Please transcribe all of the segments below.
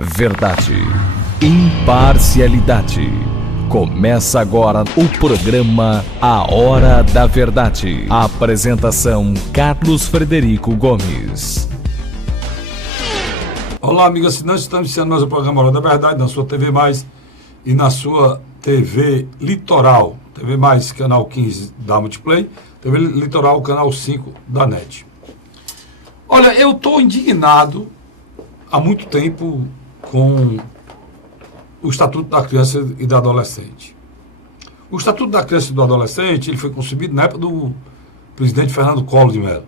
Verdade, imparcialidade. Começa agora o programa A Hora da Verdade. A apresentação Carlos Frederico Gomes. Olá, amigos assinantes, estamos iniciando mais o programa A Hora da Verdade na sua TV Mais e na sua TV Litoral. TV Mais, canal 15 da Multiplay, TV Litoral, canal 5 da NET. Olha, eu estou indignado há muito tempo com o Estatuto da Criança e do Adolescente. O Estatuto da Criança e do Adolescente ele foi concebido na época do presidente Fernando Collor de Mello.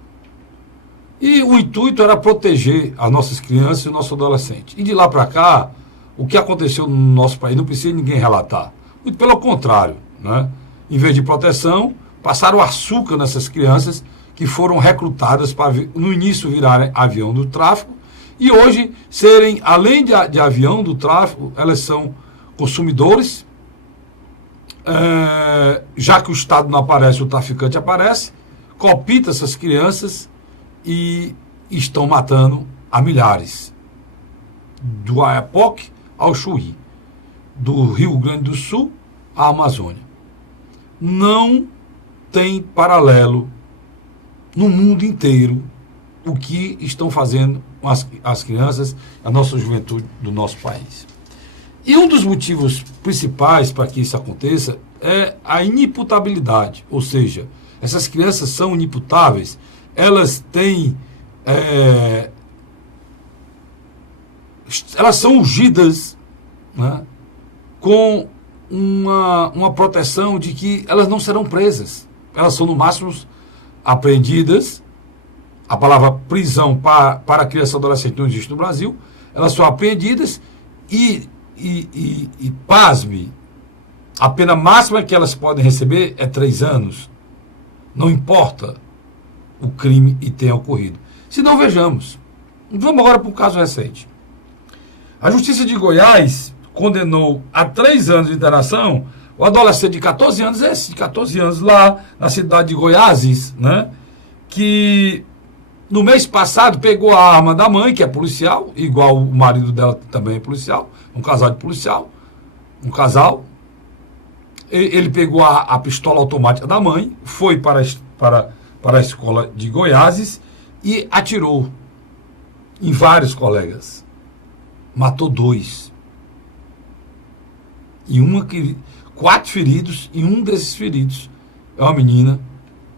E o intuito era proteger as nossas crianças e o nosso adolescente. E de lá para cá, o que aconteceu no nosso país não precisa ninguém relatar. Muito pelo contrário, né? Em vez de proteção, passaram açúcar nessas crianças que foram recrutadas para, no início, virarem avião do tráfico. E hoje, serem, além de avião do tráfico, elas são consumidores. Já que o Estado não aparece, o traficante aparece, coopta essas crianças e estão matando a milhares. Do Oiapoque ao Chuí, do Rio Grande do Sul à Amazônia. Não tem paralelo no mundo inteiro o que estão fazendo com as crianças, a nossa juventude do nosso país. E um dos motivos principais para que isso aconteça é a inimputabilidade, ou seja, essas crianças são inimputáveis, elas têm, elas são ungidas, né, com uma proteção de que elas não serão presas, elas são no máximo apreendidas. A palavra prisão para criança e adolescente não existe no Brasil. Elas são apreendidas e pasme, a pena máxima que elas podem receber é 3 anos. Não importa o crime e tenha ocorrido. Se não, vejamos. Vamos agora para um caso recente. A Justiça de Goiás condenou a 3 anos de internação o adolescente de 14 anos, esse de 14 anos lá na cidade de Goiás, né, que no mês passado pegou a arma da mãe, que é policial, igual o marido dela também é policial, um casal de policial, ele pegou a pistola automática da mãe, foi para a escola de Goiás e atirou em vários colegas. Matou 2. E 4 feridos, e um desses feridos é uma menina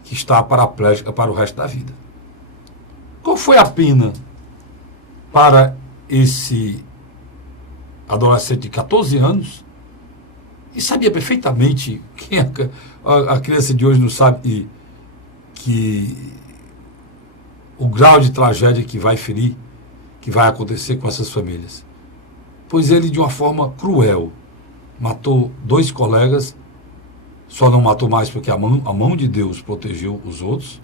que está paraplégica para o resto da vida. Qual foi a pena para esse adolescente de 14 anos? E sabia perfeitamente, quem a criança de hoje não sabe que o grau de tragédia que vai ferir, que vai acontecer com essas famílias. Pois ele, de uma forma cruel, matou 2 colegas, só não matou mais porque a mão de Deus protegeu os outros,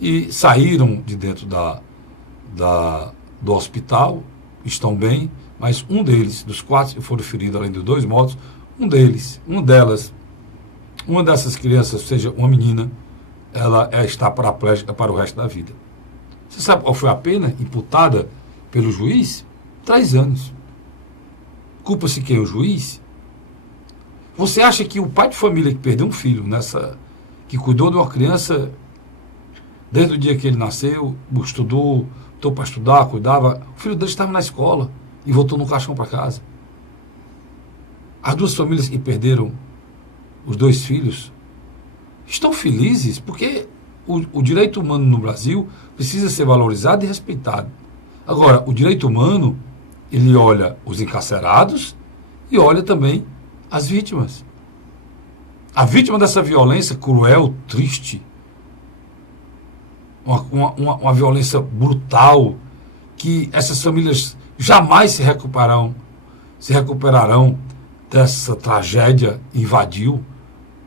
e saíram de dentro do hospital, estão bem, mas um deles, dos 4 que foram feridos, além de 2 mortos, uma dessas crianças, ou seja, uma menina, ela está paraplégica para o resto da vida. Você sabe qual foi a pena imputada pelo juiz? 3 anos. Culpa-se quem? O juiz? Você acha que o pai de família que perdeu um filho que cuidou de uma criança desde o dia que ele nasceu, estudou, voltou para estudar, cuidava, o filho dele estava na escola e voltou no caixão para casa. As 2 famílias que perderam os 2 filhos estão felizes porque o direito humano no Brasil precisa ser valorizado e respeitado. Agora, o direito humano, ele olha os encarcerados e olha também as vítimas. A vítima dessa violência cruel, triste, uma violência brutal, que essas famílias jamais se recuperarão dessa tragédia, invadiu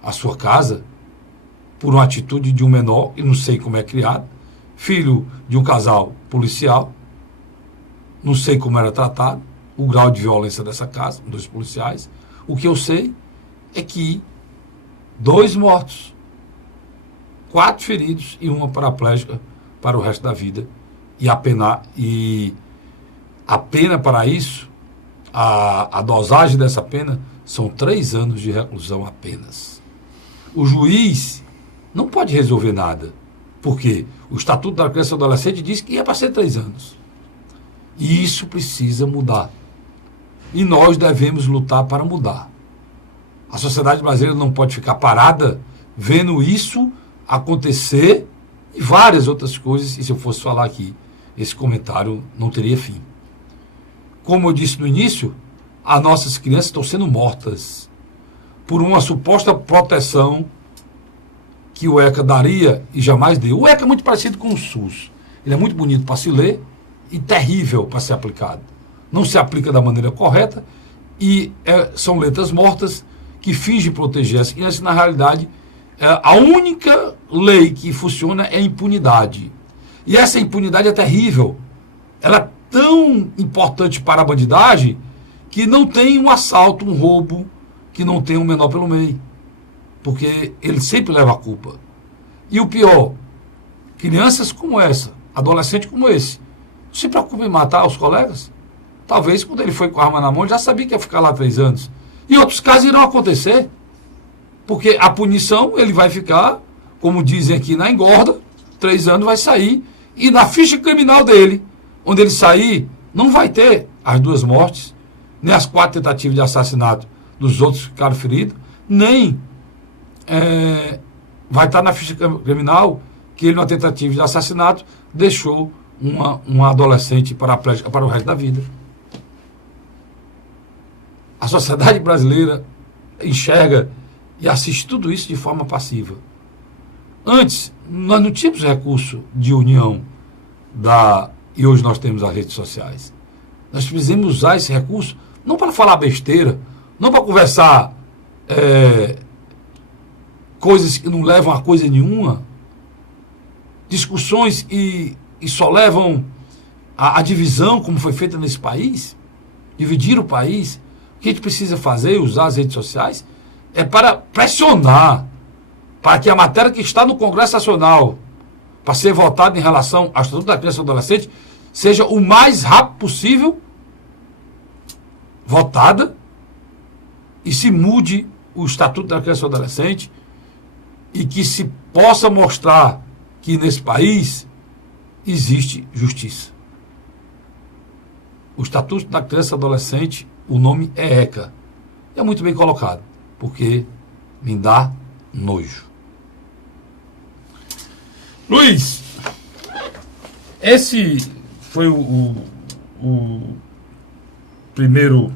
a sua casa por uma atitude de um menor, e não sei como é criado, filho de um casal policial, não sei como era tratado, o grau de violência dessa casa, 2 policiais. O que eu sei é que 2 mortos, 4 feridos e uma paraplégica para o resto da vida. E A pena para isso, a dosagem dessa pena, são 3 anos de reclusão apenas. O juiz não pode resolver nada, porque o Estatuto da Criança e do Adolescente diz que é para ser 3 anos. E isso precisa mudar. E nós devemos lutar para mudar. A sociedade brasileira não pode ficar parada vendo isso acontecer e várias outras coisas, e se eu fosse falar aqui, esse comentário não teria fim. Como eu disse no início, as nossas crianças estão sendo mortas por uma suposta proteção que o ECA daria e jamais deu. O ECA é muito parecido com o SUS. Ele é muito bonito para se ler e terrível para ser aplicado. Não se aplica da maneira correta e são letras mortas que fingem proteger as crianças. Na realidade, a única lei que funciona é a impunidade. E essa impunidade é terrível. Ela é tão importante para a bandidagem que não tem um assalto, um roubo, que não tem um menor pelo meio. Porque ele sempre leva a culpa. E o pior, crianças como essa, adolescente como esse, não se preocupa em matar os colegas. Talvez quando ele foi com a arma na mão, já sabia que ia ficar lá 3 anos. E outros casos irão acontecer. Porque a punição, ele vai ficar, como dizem aqui, na engorda, 3 anos vai sair. E na ficha criminal dele, onde ele sair, não vai ter as 2 mortes, nem as 4 tentativas de assassinato dos outros que ficaram feridos, nem vai estar na ficha criminal que ele, numa tentativa de assassinato, deixou uma adolescente paraplégica para o resto da vida. A sociedade brasileira enxerga e assiste tudo isso de forma passiva. Antes, nós não tínhamos recurso de união e hoje nós temos as redes sociais. Nós precisamos usar esse recurso não para falar besteira, não para conversar coisas que não levam a coisa nenhuma, discussões e só levam a divisão, como foi feita nesse país, dividir o país. O que a gente precisa fazer, usar as redes sociais, é para pressionar para que a matéria que está no Congresso Nacional para ser votada em relação ao Estatuto da Criança e do Adolescente seja o mais rápido possível votada e se mude o Estatuto da Criança e do Adolescente e que se possa mostrar que nesse país existe justiça. O Estatuto da Criança e do Adolescente, o nome é ECA. É muito bem colocado, porque me dá nojo. Luiz, esse foi o primeiro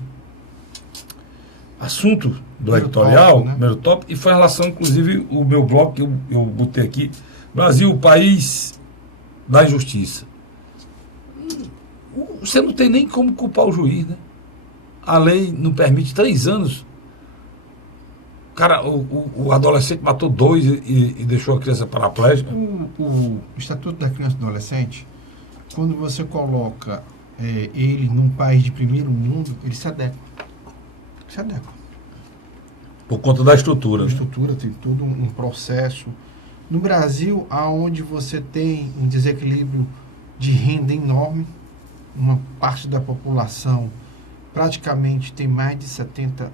assunto do editorial, né? Primeiro tópico, e foi em relação, inclusive, o meu bloco que eu botei aqui, Brasil, o país da injustiça. Você não tem nem como culpar o juiz, né? A lei não permite 3 anos. Cara, o adolescente matou 2 e deixou a criança paraplégica. O Estatuto da Criança e do Adolescente, quando você coloca ele num país de primeiro mundo, ele se adequa. Se adequa. Por conta da estrutura. A estrutura tem todo um processo. No Brasil, onde você tem um desequilíbrio de renda enorme, uma parte da população praticamente tem mais de 70%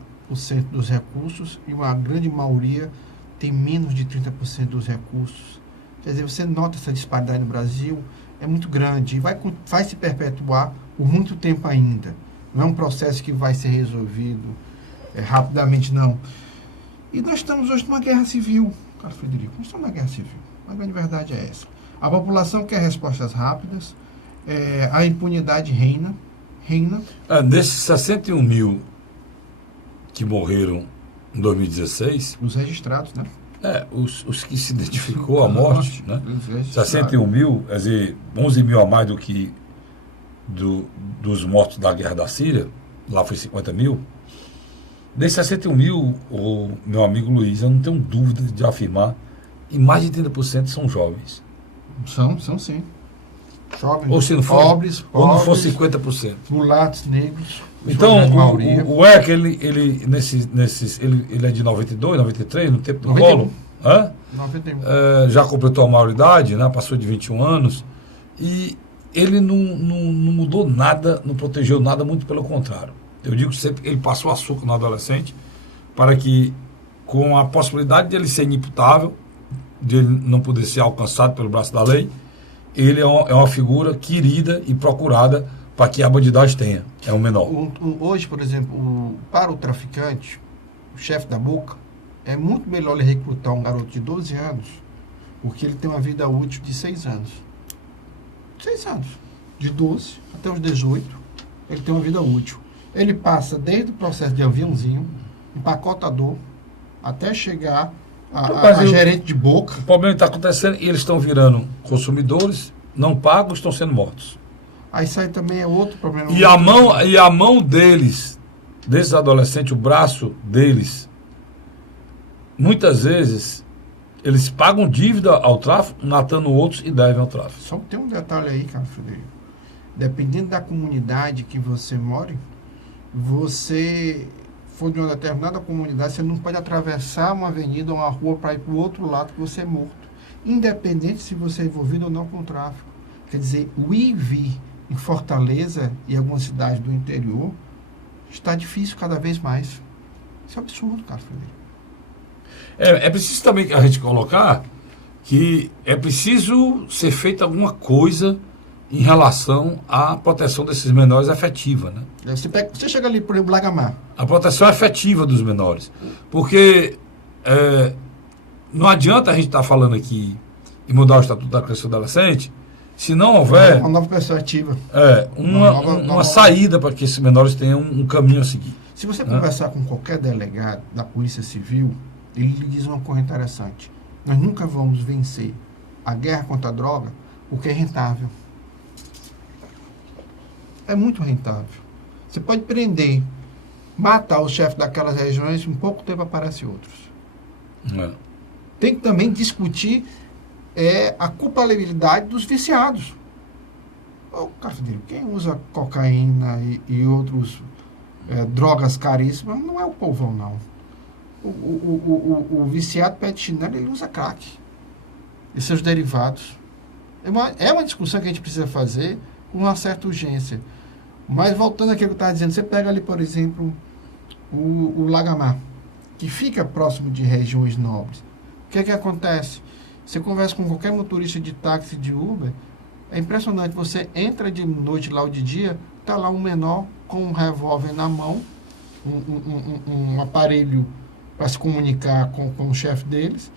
dos recursos e uma grande maioria tem menos de 30% dos recursos. Quer dizer, você nota essa disparidade no Brasil, é muito grande e vai se perpetuar por muito tempo ainda. Não é um processo que vai ser resolvido rapidamente, não. E nós estamos hoje numa guerra civil, Carlos Frederico. Nós estamos numa guerra civil. A grande verdade é essa. A população quer respostas rápidas, a impunidade reina. Desses 61 mil que morreram em 2016... Os registrados, né? Os que se identificou a morte, né? 61 mil, quer dizer, 11 mil a mais do que dos mortos da guerra da Síria, lá foi 50 mil. Desses 61 mil, o meu amigo Luiz, eu não tenho dúvida de afirmar, e mais de 30% são jovens. São sim. Jovens, ou se não for, pobres, ou não for 50%. Mulatos, negros. Então, o ECA, ele é de 92, 93, no tempo do 91. Collor. 91. Já completou a maioridade, né? Passou de 21 anos. E ele não mudou nada, não protegeu nada, muito pelo contrário. Eu digo sempre que ele passou açúcar no adolescente para que, com a possibilidade de ele ser inimputável, de ele não poder ser alcançado pelo braço da lei, ele é uma figura querida e procurada para que a bandidagem tenha. É um menor. Hoje, por exemplo, para o traficante, o chefe da boca, é muito melhor ele recrutar um garoto de 12 anos, porque ele tem uma vida útil de 6 anos. 6 anos. De 12 até os 18, ele tem uma vida útil. Ele passa desde o processo de aviãozinho, empacotador, até chegar a gerente de boca. O problema está acontecendo e eles estão virando consumidores, não pagam, estão sendo mortos. Aí sai também é outro problema. E a mão deles, desses adolescentes, o braço deles, muitas vezes, eles pagam dívida ao tráfico, matando outros e devem ao tráfico. Só tem um detalhe aí, cara, Frederico. Dependendo da comunidade que você mora, você for de uma determinada comunidade, você não pode atravessar uma avenida ou uma rua para ir para o outro lado que você é morto. Independente se você é envolvido ou não com o tráfico. Quer dizer, o ir e vir em Fortaleza e algumas cidades do interior está difícil cada vez mais. Isso é absurdo, cara, Frederico. É preciso também que a gente colocar que é preciso ser feita alguma coisa em relação à proteção desses menores efetiva, né? Você chega ali, por exemplo, Lagamar. A proteção efetiva dos menores. Porque não adianta a gente estar falando aqui em mudar o Estatuto da Criança e do Adolescente se não houver uma nova perspectiva. Uma saída para que esses menores tenham um caminho a seguir. Se você conversar com qualquer delegado da Polícia Civil, ele lhe diz uma coisa interessante. Nós nunca vamos vencer a guerra contra a droga porque é rentável. É muito rentável. Você pode prender, matar os chefes daquelas regiões, em pouco tempo aparecem outros. Tem que também discutir a culpabilidade dos viciados. Quem usa cocaína e outros drogas caríssimas não é o povão, não. O viciado pé de chinelo, ele usa crack e seus derivados. É uma discussão que a gente precisa fazer com uma certa urgência. Mas voltando àquilo que eu estava dizendo, você pega ali, por exemplo, o Lagamar, que fica próximo de regiões nobres. O que é que acontece? Você conversa com qualquer motorista de táxi, de Uber, é impressionante. Você entra de noite lá ou de dia, está lá um menor com um revólver na mão, um aparelho para se comunicar com o chefe deles,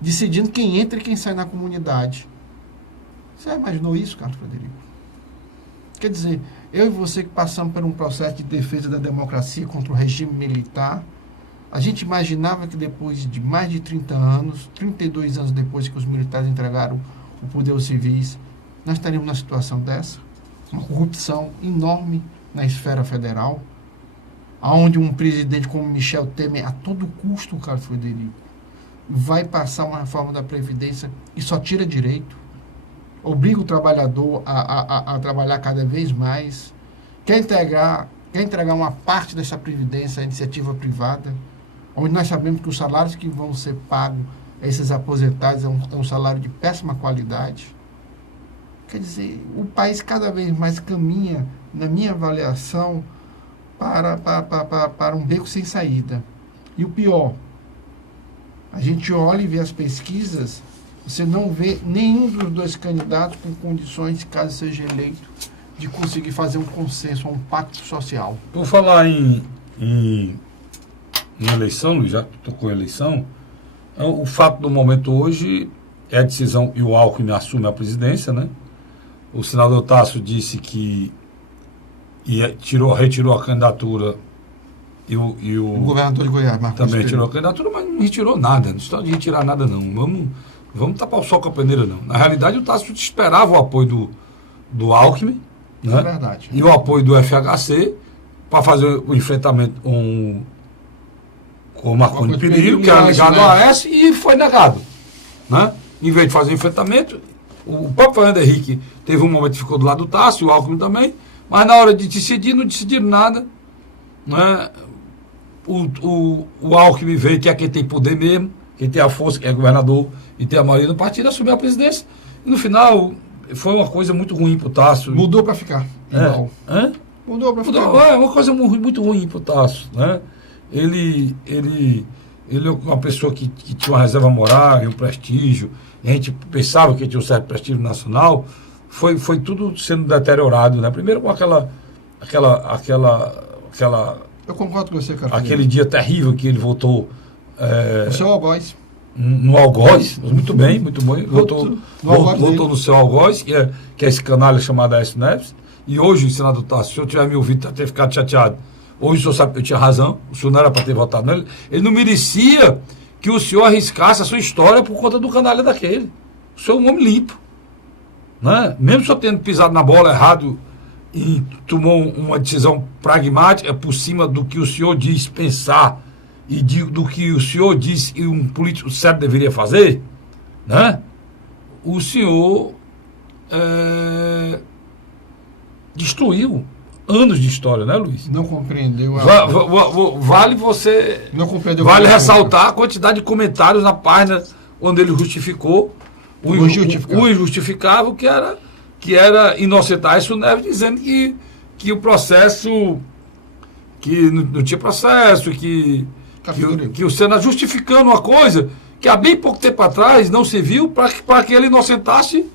decidindo quem entra e quem sai na comunidade. Você já imaginou isso, Carlos Frederico? Quer dizer, eu e você que passamos por um processo de defesa da democracia contra o regime militar, a gente imaginava que depois de mais de 30 anos, 32 anos depois que os militares entregaram o poder aos civis, nós estaríamos numa situação dessa? Uma corrupção enorme na esfera federal, onde um presidente como Michel Temer, a todo custo, Carlos Frederico, vai passar uma reforma da Previdência e só tira direito, obriga o trabalhador a trabalhar cada vez mais, quer entregar uma parte dessa Previdência à iniciativa privada, onde nós sabemos que os salários que vão ser pagos a esses aposentados é um salário de péssima qualidade. Quer dizer, o país cada vez mais caminha, na minha avaliação, para um beco sem saída. E o pior, a gente olha e vê as pesquisas, você não vê nenhum dos dois candidatos com condições, caso seja eleito, de conseguir fazer um consenso, um pacto social. Por falar em eleição, Luiz, já tocou em eleição, o fato do momento hoje é a decisão, e o Alckmin assume a presidência, né? O senador Tasso disse que retirou a candidatura e o governador de Goiás, Marcos também Pereira, retirou a candidatura, mas não retirou nada. Não está de retirar nada, não. Vamos tapar o sol com a peneira, não. Na realidade, o Tasso esperava o apoio do Alckmin, né? É verdade. E o apoio do FHC para fazer o enfrentamento com o Marconi Perillo, que era ligado ao AS, e foi negado, né? Em vez de fazer o enfrentamento, o próprio Fernando Henrique teve um momento que ficou do lado do Tasso, e o Alckmin também, mas na hora de decidir, não decidiram nada, né? O Alckmin veio, que é quem tem poder mesmo, quem tem a força, que é governador e tem a maioria do partido, assumiu a presidência, e no final foi uma coisa muito ruim para o Tasso. Mudou para ficar igual. Mudou para ficar. É uma coisa muito ruim para o Tasso, né? Ele é uma pessoa que tinha uma reserva moral e um prestígio. A gente pensava que tinha um certo prestígio nacional. Foi tudo sendo deteriorado, né? Primeiro com aquela Eu concordo com você, cara. Aquele dia terrível que ele votou. O seu algoz. No algoz, muito bem. Votou no seu algoz, que é esse canalha chamado Aécio Neves. E hoje, senador Tasso, se o senhor tiver me ouvido, ter ficado chateado. Hoje o senhor sabe que eu tinha razão, o senhor não era para ter votado nele. Ele não merecia que o senhor arriscasse a sua história por conta do canalha daquele. O senhor é um homem limpo. Né? Mesmo o senhor tendo pisado na bola errado e tomou uma decisão pragmática por cima do que o senhor diz pensar e do que o senhor diz que um político sério deveria fazer, né? O senhor destruiu anos de história, né, Luiz? Não compreendeu. Vale você... Não compreendeu. Vale ressaltar a quantidade de comentários na página onde ele justificou o injustificável, que era inocentar Aécio Neves, dizendo que o processo, que não tinha processo, que o Senado justificando uma coisa que há bem pouco tempo atrás não se viu para que ele inocentasse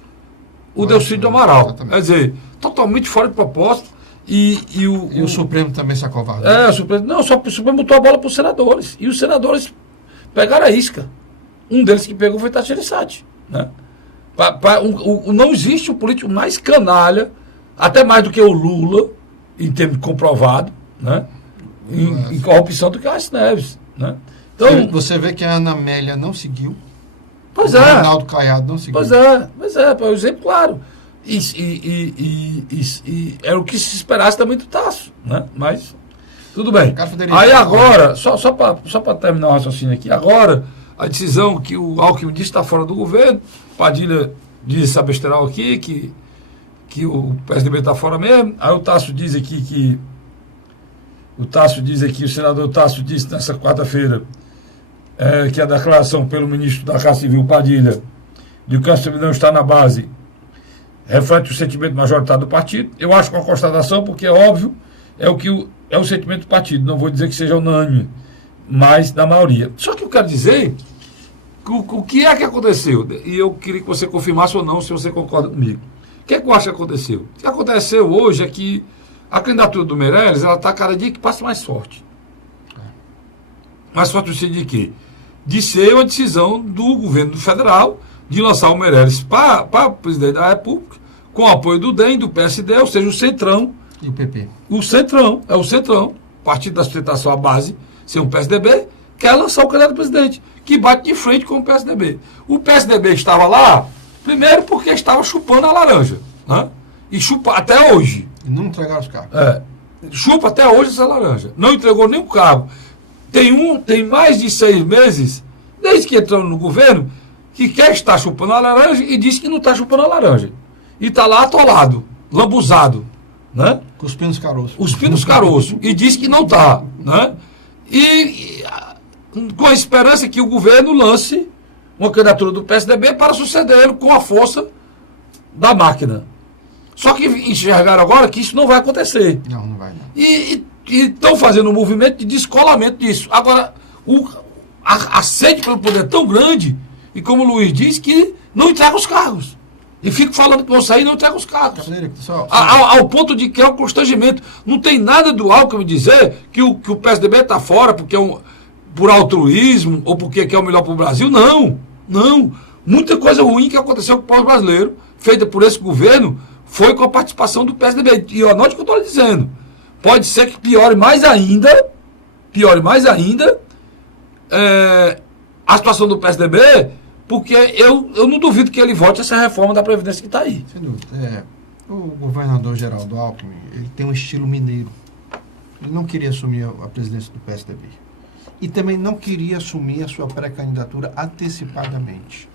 o Delcídio Amaral. Exatamente. Quer dizer, totalmente fora de propósito. E o Supremo também se acovardou. O Supremo botou a bola para os senadores. E os senadores pegaram a isca. Um deles que pegou foi Tati Gereissati, né? Não existe um político mais canalha, até mais do que o Lula, em termos comprovado, né? Em corrupção, do que o Aécio Neves, né? Então, você vê que a Ana Amélia não seguiu. Pois o é. Reinaldo Caiado não seguiu. Pois é, por exemplo, claro. E era o que se esperasse também do Tasso, né? Mas, tudo bem. Aí agora, só para terminar o raciocínio aqui, agora, a decisão que o Alckmin disse está fora do governo, Padilha diz essa besteira aqui, que o PSDB está fora mesmo, aí o Tasso diz aqui o senador Tasso disse nessa quarta-feira que a declaração pelo ministro da Casa Civil, Padilha, de que o PSDB não está na base, reflete o sentimento majoritário do partido. Eu acho que uma constatação, porque é óbvio, é o sentimento do partido. Não vou dizer que seja unânime, mas da maioria. Só que eu quero dizer o que é que aconteceu, e eu queria que você confirmasse ou não, se você concorda comigo. O que é que eu acho que aconteceu? O que aconteceu hoje é que a candidatura do Meirelles, ela está cada dia que passa mais forte. Mais forte no sentido de quê? De ser uma decisão do governo federal de lançar o Meirelles para o presidente da República, com o apoio do DEM, do PSD, ou seja, o Centrão. E o PP. O Centrão, partido da sustentação à base, ser um PSDB, quer lançar o candidato do presidente, que bate de frente com o PSDB. O PSDB estava lá, primeiro porque estava chupando a laranja, né? E chupa até hoje. E não entregaram os cargos. Chupa até hoje essa laranja. Não entregou nenhum cargo. Tem mais de 6 meses, desde que entrou no governo, que quer estar chupando a laranja e diz que não está chupando a laranja. E está lá atolado, lambuzado, né? Cuspindo os caroços. Cuspindo os caroços. E diz que não está, né? E com a esperança que o governo lance uma candidatura do PSDB para sucedê-lo com a força da máquina. Só que enxergaram agora que isso não vai acontecer. Não vai. Não. E estão fazendo um movimento de descolamento disso. Agora, a sede pelo poder é tão grande, e como o Luiz diz, que não entrega os cargos. E fico falando que vão sair e não entrega os cargos. Ao ponto de que é um constrangimento. Não tem nada do Alckmin dizer que o PSDB está fora porque por altruísmo ou porque quer o melhor para o Brasil. Não. Muita coisa ruim que aconteceu com o povo brasileiro, feita por esse governo, foi com a participação do PSDB. E anote o que eu estou dizendo. Pode ser que piore mais ainda a situação do PSDB, porque eu não duvido que ele vote essa reforma da Previdência que está aí. Sem dúvida. O governador Geraldo Alckmin, ele tem um estilo mineiro. Ele não queria assumir a presidência do PSDB. E também não queria assumir a sua pré-candidatura antecipadamente.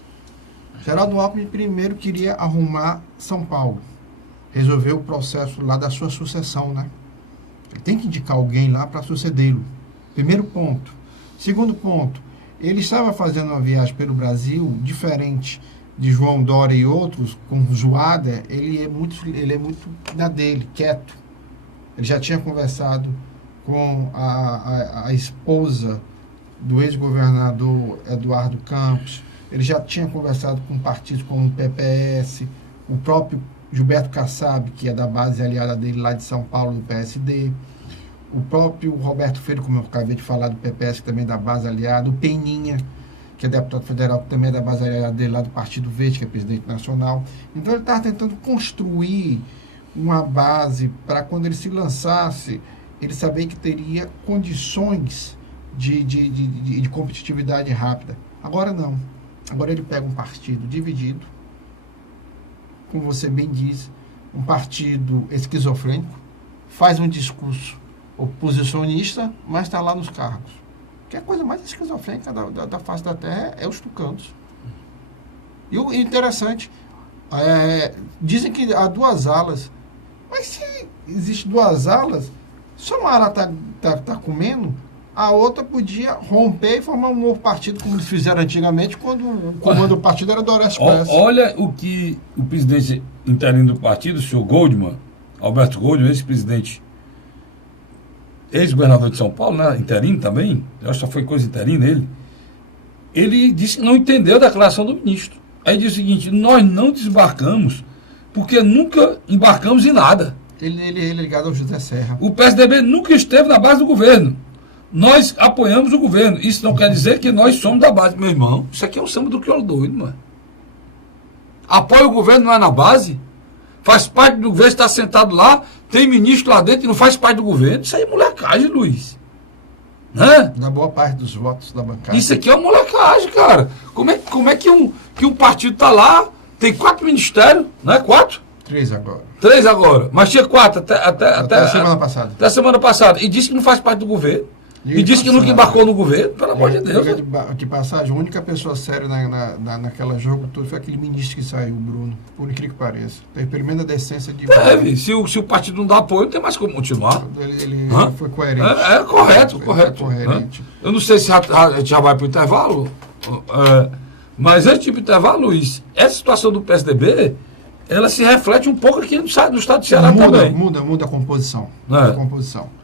Geraldo Alckmin primeiro queria arrumar São Paulo. Resolver o processo lá da sua sucessão, né? Ele tem que indicar alguém lá para sucedê-lo. Primeiro ponto. Segundo ponto, ele estava fazendo uma viagem pelo Brasil diferente de João Dória e outros, com Joada, ele é muito na dele, quieto. Ele já tinha conversado com a esposa do ex-governador Eduardo Campos, ele já tinha conversado com partidos como o PPS, o próprio Gilberto Kassab, que é da base aliada dele lá de São Paulo, do PSD, o próprio Roberto Freire, como eu acabei de falar, do PPS, que também é da base aliada, o Peninha, que é deputado federal, que também é da base aliada dele lá do Partido Verde, que é presidente nacional. Então ele estava tentando construir uma base para quando ele se lançasse, ele saber que teria condições de competitividade rápida. Agora não. Agora ele pega um partido dividido, como você bem diz, um partido esquizofrênico, faz um discurso oposicionista, mas está lá nos cargos. Que a coisa mais esquizofrênica da face da Terra é os tucanos. E o interessante, dizem que há duas alas, mas se existe duas alas, só uma ala tá comendo, a outra podia romper e formar um novo partido, como eles fizeram antigamente, quando o comando do partido era do Orestes Paes. Olha o que o presidente interino do partido, o senhor Goldman, Alberto Goldman, ex-governador de São Paulo, né, interino também, eu acho que só foi coisa interina ele disse que não entendeu a declaração do ministro. Aí diz o seguinte: nós não desembarcamos porque nunca embarcamos em nada. Ele é ligado ao José Serra. O PSDB nunca esteve na base do governo. Nós apoiamos o governo. Isso não quer dizer que nós somos da base. Meu irmão, isso aqui é um samba do crioulo doido, mano. Apoia o governo, não é na base? Faz parte do governo, está sentado lá, tem ministro lá dentro e não faz parte do governo. Isso aí é molecagem, Luiz. Né? Na boa parte dos votos da bancada. Isso aqui é uma molecagem, cara. Como é que um partido está lá, tem 4 ministérios, não é 4? 3 agora. 3 agora. Mas tinha 4 até a semana passada. Até a semana passada. E disse que não faz parte do governo. E disse que nunca embarcou no governo, pelo amor de Deus. De passagem, a única pessoa séria naquela jogo todo foi aquele ministro que saiu, o Bruno. Por incrível que pareça. Teve pelo menos a decência de... Teve. Se o partido não dá apoio, não tem mais como continuar. Ele foi coerente. Correto. Coerente. Eu não sei se a gente já vai para o intervalo, mas antes de ir para o intervalo, Luiz, essa situação do PSDB, ela se reflete um pouco aqui no estado do Ceará também. Muda a composição.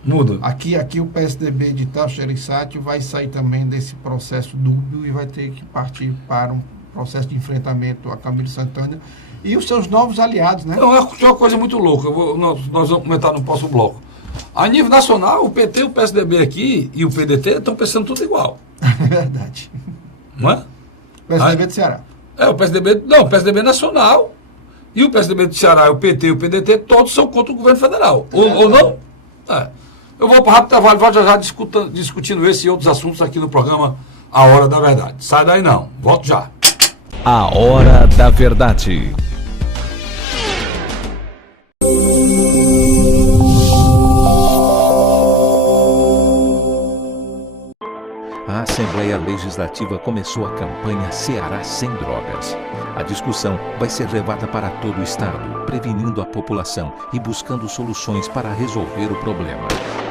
Muda. Aqui o PSDB de Tasso Gereissati vai sair também desse processo dúbio e vai ter que partir para um processo de enfrentamento a Camilo Santana e os seus novos aliados, né? Não, é uma coisa muito louca. Nós vamos comentar no próximo bloco. A nível nacional, o PT, o PSDB aqui e o PDT estão pensando tudo igual. É verdade. Não é? O PSDB do Ceará. O PSDB nacional. E o PSDB do Ceará, o PT e o PDT, todos são contra o governo federal. Ou não? Eu vou para o rápido intervalo, volto já discutindo esse e outros assuntos aqui no programa A Hora da Verdade. Sai daí não, volto já. A Hora da Verdade. A Assembleia Legislativa começou a campanha Ceará Sem Drogas. A discussão vai ser levada para todo o estado, prevenindo a população e buscando soluções para resolver o problema.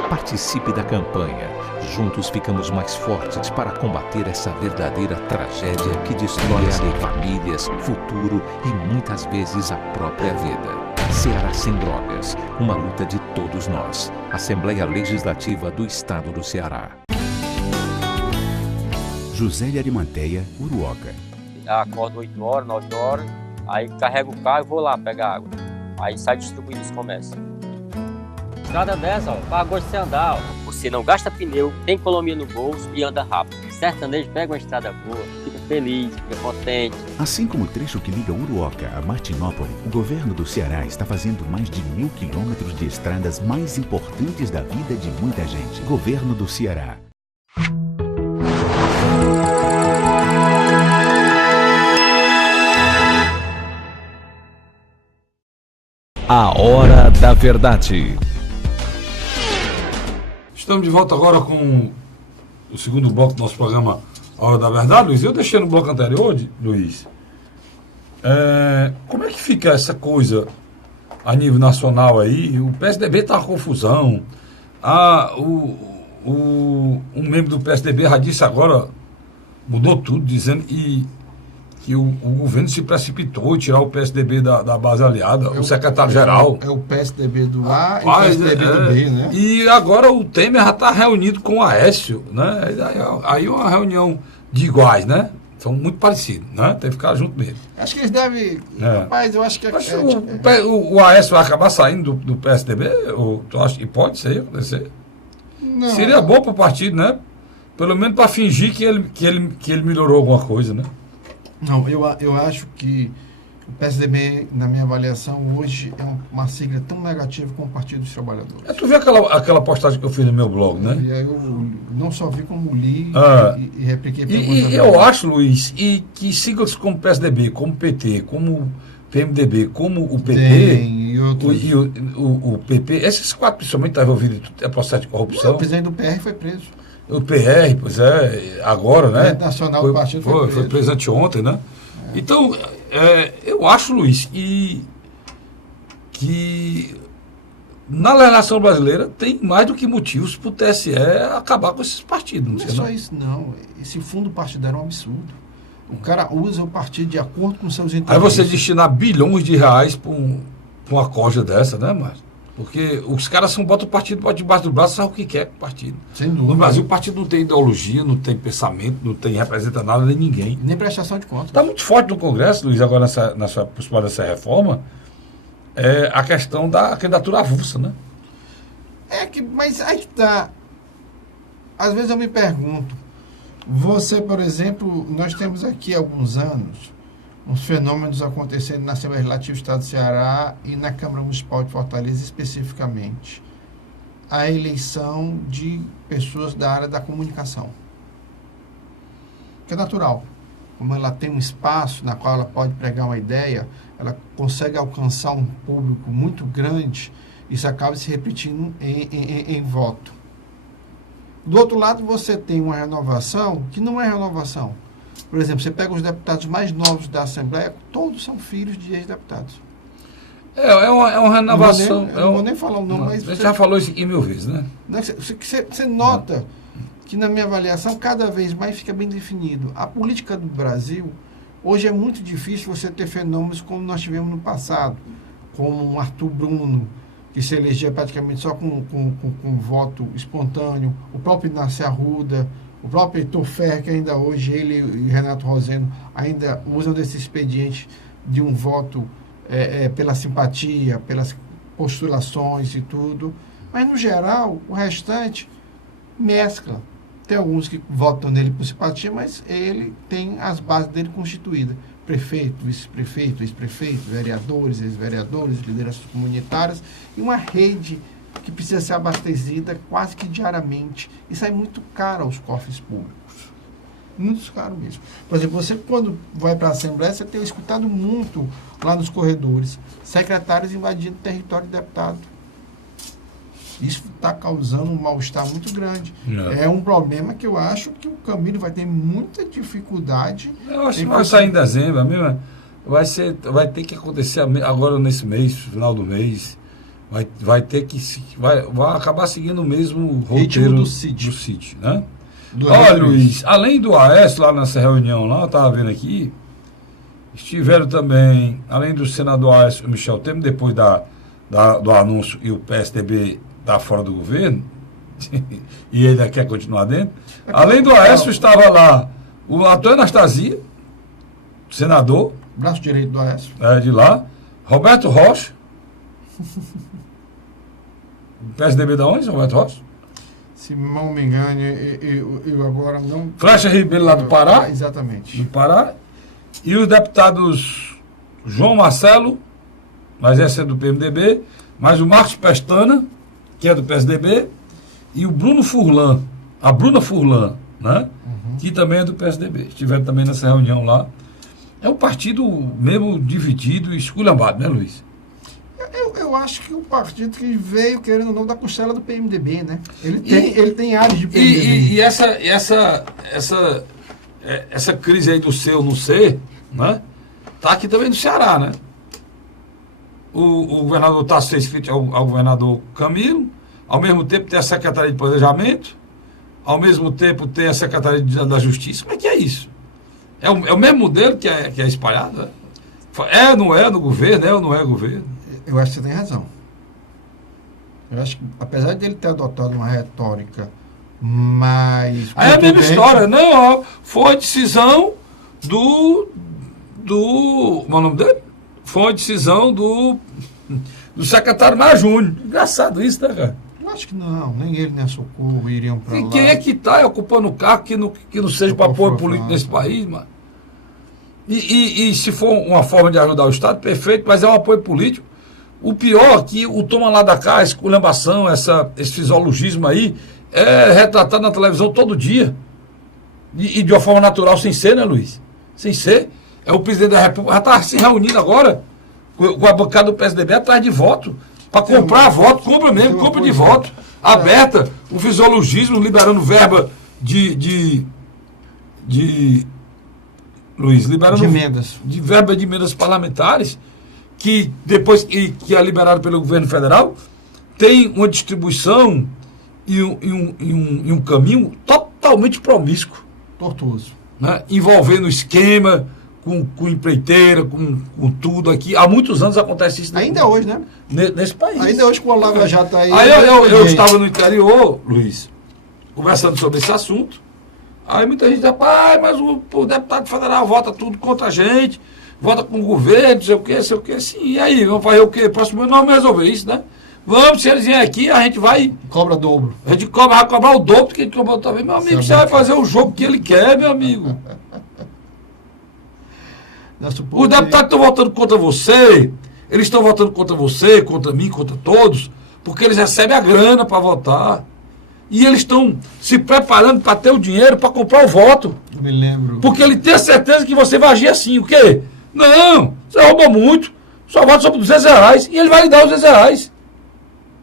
Participe da campanha. Juntos ficamos mais fortes para combater essa verdadeira tragédia que destrói famílias, futuro e muitas vezes a própria vida. Ceará Sem Drogas, uma luta de todos nós. Assembleia Legislativa do Estado do Ceará. José de Arimanteia, Uruoca. Acordo 8 horas, 9 horas, aí carrego o carro e vou lá pegar água. Aí sai distribuindo os comércios. Estrada dessa, para gosto de você andar. Você não gasta pneu, tem economia no bolso e anda rápido. Sertanejo pega uma estrada boa, fica feliz, fica contente. Assim como o trecho que liga Uruoca a Martinópole, o governo do Ceará está fazendo mais de 1.000 quilômetros de estradas mais importantes da vida de muita gente. Governo do Ceará. A Hora da Verdade. Estamos de volta agora com o segundo bloco do nosso programa A Hora da Verdade, Luiz. Eu deixei no bloco anterior, Luiz, como é que fica essa coisa a nível nacional aí? O PSDB está uma confusão. Um membro do PSDB já disse agora, mudou tudo, dizendo que que o governo se precipitou em tirar o PSDB da base aliada, o secretário-geral. É o PSDB do A Rapaz, e o PSDB do B, né? E agora o Temer já está reunido com o Aécio, né? Aí uma reunião de iguais, né? São muito parecidos, né? Tem que ficar junto mesmo. Acho que eles devem... É. Rapaz, eu acho que... O Aécio vai acabar saindo do PSDB? Ou tu acha que pode ser, acontecer? Não. Seria bom para o partido, né? Pelo menos para fingir que ele melhorou alguma coisa, né? Não, eu acho que o PSDB, na minha avaliação, hoje é uma sigla tão negativa como o Partido dos Trabalhadores. Tu viu aquela postagem que eu fiz no meu blog, né? E aí eu não só vi como li e repliquei. E eu acho, Luiz, que siglas como PSDB, como PT, como PMDB, como o PP, e outros. o PP, esses quatro principalmente estão envolvidos em processo de corrupção. O presidente do PR foi preso. O PR, pois é, agora, né? O Nacional do Partido foi preso anteontem, né? É. Então, eu acho, Luiz, que na legislação brasileira tem mais do que motivos para o TSE acabar com esses partidos. Não é só isso, não. Esse fundo partidário é um absurdo. O cara usa o partido de acordo com seus interesses. Aí você destinar bilhões de reais para uma coja dessa, né, Márcio? Porque os caras botam o partido para debaixo do braço, sabe o que quer com o partido. Sem dúvida. No Brasil, o partido não tem ideologia, não tem pensamento, não tem representa nada nem ninguém. Nem prestação de contas. Está muito forte no Congresso, Luiz, agora por dessa reforma, a questão da candidatura avulsa, né? Mas aí que está. Às vezes eu me pergunto, você, por exemplo, nós temos aqui há alguns anos uns fenômenos acontecendo na Assembleia Legislativa do Estado do Ceará e na Câmara Municipal de Fortaleza especificamente. A eleição de pessoas da área da comunicação. Que é natural. Como ela tem um espaço na qual ela pode pregar uma ideia, ela consegue alcançar um público muito grande, isso acaba se repetindo em voto. Do outro lado, você tem uma renovação que não é renovação. Por exemplo, você pega os deputados mais novos da Assembleia, todos são filhos de ex-deputados. É uma renovação. Não vou nem falar o nome, mas... Você já falou isso aqui 1000 vezes, né? Você nota que, na minha avaliação, cada vez mais fica bem definido. A política do Brasil, hoje é muito difícil você ter fenômenos como nós tivemos no passado, como um Arthur Bruno, que se elegia praticamente só com voto espontâneo, o próprio Inácio Arruda, o próprio Heitor Ferrer, que ainda hoje ele e Renato Rosendo ainda usam desse expediente de um voto pela simpatia, pelas postulações e tudo. Mas, no geral, o restante mescla. Tem alguns que votam nele por simpatia, mas ele tem as bases dele constituídas. Prefeito, vice-prefeito, ex-prefeito, vereadores, ex-vereadores, lideranças comunitárias e uma rede que precisa ser abastecida quase que diariamente e sai muito caro aos cofres públicos. Muito caro mesmo. Por exemplo, você quando vai para a Assembleia, você tem escutado muito lá nos corredores, secretários invadindo o território de deputado. Isso está causando um mal-estar muito grande. É um problema que eu acho que o Camilo vai ter muita dificuldade. Eu acho que vai sair em dezembro, mesmo. Vai ter que acontecer agora nesse mês, final do mês. Vai ter que vai acabar seguindo o mesmo roteiro do CIT, né? Olha, Luiz, além do Aécio lá nessa reunião lá, eu estava vendo aqui, estiveram também, além do senador Aécio Michel Temer, depois do anúncio e o PSDB está fora do governo, e ele quer continuar dentro. Além do Aécio, estava lá o Antônio Anastasia, senador. Braço direito do Aécio. De lá. Roberto Rocha. PSDB da onde, Roberto Rocha? Se não me engano, eu agora não... Flecha Ribeiro lá do Pará. Exatamente. Do Pará. E os deputados João Marcelo, mas esse é do PMDB, mas o Marcos Pestana, que é do PSDB, e o Bruno Furlan, a Bruna Furlan, né? Que também é do PSDB. Estiveram também nessa reunião lá. É um partido mesmo dividido e esculhambado, né, Luiz? Eu acho que o partido que veio, querendo ou não, da costela do PMDB, né? Ele tem áreas de PMDB. E essa crise aí do ser ou não ser, né? Tá aqui também no Ceará, né? O governador Tasso fez frente ao governador Camilo, ao mesmo tempo tem a Secretaria de Planejamento, ao mesmo tempo tem a Secretaria da Justiça. Como é que é isso? É o mesmo modelo que é espalhado? Né? Não é no governo, ou não é governo? Eu acho que você tem razão. Eu acho que, apesar de ele ter adotado uma retórica mais... Aí é a mesma história. Não, foi a decisão do... Como é o nome dele? Foi uma decisão do secretário Mar Júnior. Engraçado isso, né, cara? Eu acho que não. Nem ele, nem a Socorro iriam para lá. E quem é que está ocupando o cargo que não seja para apoio político nesse país, mano? E se for uma forma de ajudar o Estado, perfeito, mas é um apoio político. O pior é que o toma lá da cá, essa esculhambação, esse fisiologismo aí, é retratado na televisão todo dia. E de uma forma natural, sem ser, né, Luiz? Sem ser. É o presidente da República, já está se reunindo agora com a bancada do PSDB atrás de voto. Para comprar voto, compra mesmo, compra de voto. Aberta, o fisiologismo liberando verba Luiz, liberando de emendas. De verba de emendas parlamentares, que depois que é liberado pelo governo federal, tem uma distribuição e um caminho totalmente promíscuo. Tortuoso. Né? Envolvendo esquema, com empreiteira, com tudo aqui. Há muitos anos acontece isso. Ainda hoje, né? Nesse país. Ainda hoje com a Lava Jato aí. Aí eu estava no interior, Luiz, conversando sobre esse assunto. Aí muita gente diz, pai, mas o deputado federal vota tudo contra a gente, vota com o governo, não sei o que. Sim, e aí, vamos fazer o quê? Próximo ano nós vamos resolver isso, né? Vamos, se eles vierem aqui, a gente vai... Cobra dobro. A gente vai cobrar o dobro que ele cobrou também. Meu amigo, você vai fazer o jogo que ele quer, meu amigo. Os deputados estão votando contra você, eles estão votando contra você, contra mim, contra todos, porque eles recebem a grana para votar. E eles estão se preparando para ter o dinheiro para comprar o voto. Eu me lembro. Porque ele tem a certeza que você vai agir assim. O quê? Não, você rouba muito, só vota sobre R$200 e ele vai lhe dar os R$200.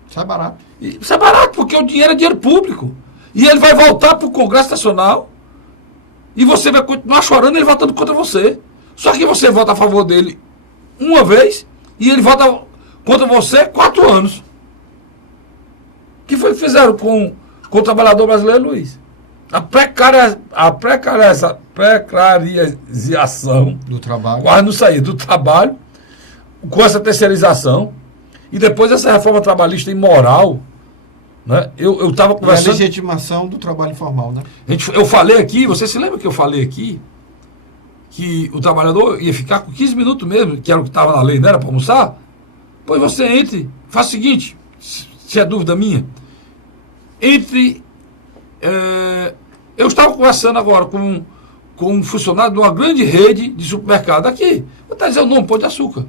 Isso é barato. Isso é barato, porque o dinheiro é dinheiro público. E ele vai voltar para o Congresso Nacional e você vai continuar chorando ele votando contra você. Só que você vota a favor dele uma vez e ele vota contra você 4 anos. O que foi que fizeram com o trabalhador brasileiro, Luiz? A precarização do trabalho. Quase não sair do trabalho, com essa terceirização, e depois essa reforma trabalhista imoral, né? Eu estava conversando... E a legitimação do trabalho informal, né? Eu falei aqui, você se lembra que eu falei aqui, que o trabalhador ia ficar com 15 minutos mesmo, que era o que estava na lei, não era para almoçar? Pois você entre, faça o seguinte, se é dúvida minha, eu estava conversando agora com um funcionário de uma grande rede de supermercado aqui, vou até dizer o nome, Pão de Açúcar,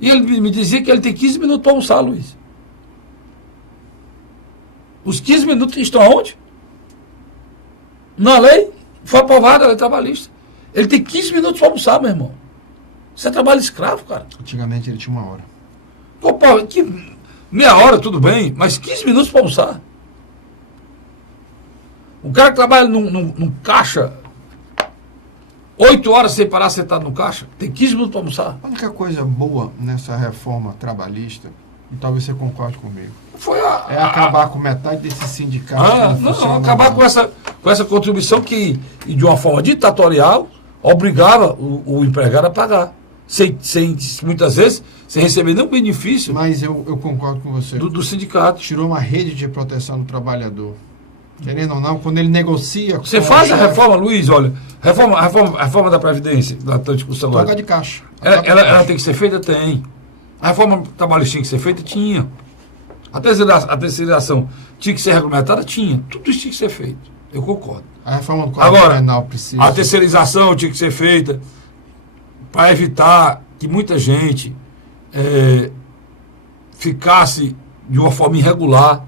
e ele me dizia que ele tem 15 minutos para almoçar, Luiz. Os 15 minutos estão aonde? Na lei, foi aprovada a lei trabalhista. Ele tem 15 minutos para almoçar, meu irmão. Isso é trabalho escravo, cara. Antigamente ele tinha 1 hora. Pô, que meia hora, tudo bem, mas 15 minutos para almoçar. O cara que trabalha num caixa, 8 horas sem parar sentado no caixa, tem 15 minutos para almoçar. A única coisa boa nessa reforma trabalhista, e talvez você concorde comigo, é acabar com metade desses sindicatos. Não, acabar com essa contribuição que, de uma forma ditatorial, obrigava o empregado a pagar. Sem, muitas vezes, sem receber nenhum benefício. Mas eu concordo com você. Do sindicato. Tirou uma rede de proteção do trabalhador. Querendo ou não, quando ele negocia... Você faz a reforma, Luiz, olha, reforma da Previdência, da discussão agora. Troca de caixa. Ela tem que ser feita? Tem. A reforma trabalhista tinha que ser feita? Tinha. A terceirização tinha que ser regulamentada? Tinha. Tudo isso tinha que ser feito. Eu concordo. A reforma do Código Penal precisa. A terceirização tinha que ser feita para evitar que muita gente ficasse de uma forma irregular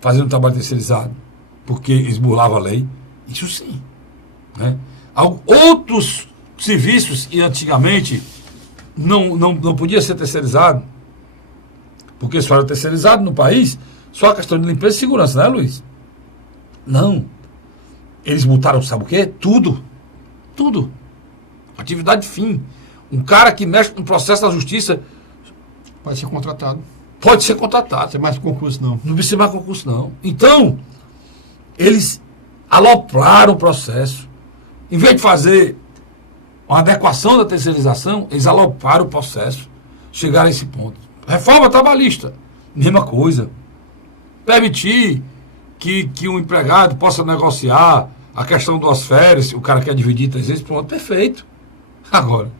fazendo trabalho terceirizado, porque esburlava a lei. Isso sim. Né? Outros serviços, e antigamente, não podia ser terceirizado, porque só era terceirizado no país, só a questão de limpeza e segurança, né, Luiz? Não. Eles multaram, sabe o quê? Tudo. Tudo. Atividade fim. Um cara que mexe com o processo da justiça... Pode ser contratado. Pode ser contratado. Não precisa mais concurso, não. Não precisa mais concurso, não. Então, eles alopraram o processo. Em vez de fazer uma adequação da terceirização, eles aloparam o processo, chegaram a esse ponto. Reforma trabalhista, mesma coisa. Permitir que um empregado possa negociar a questão das férias, o cara quer dividir 3 vezes, pronto, perfeito. Agora,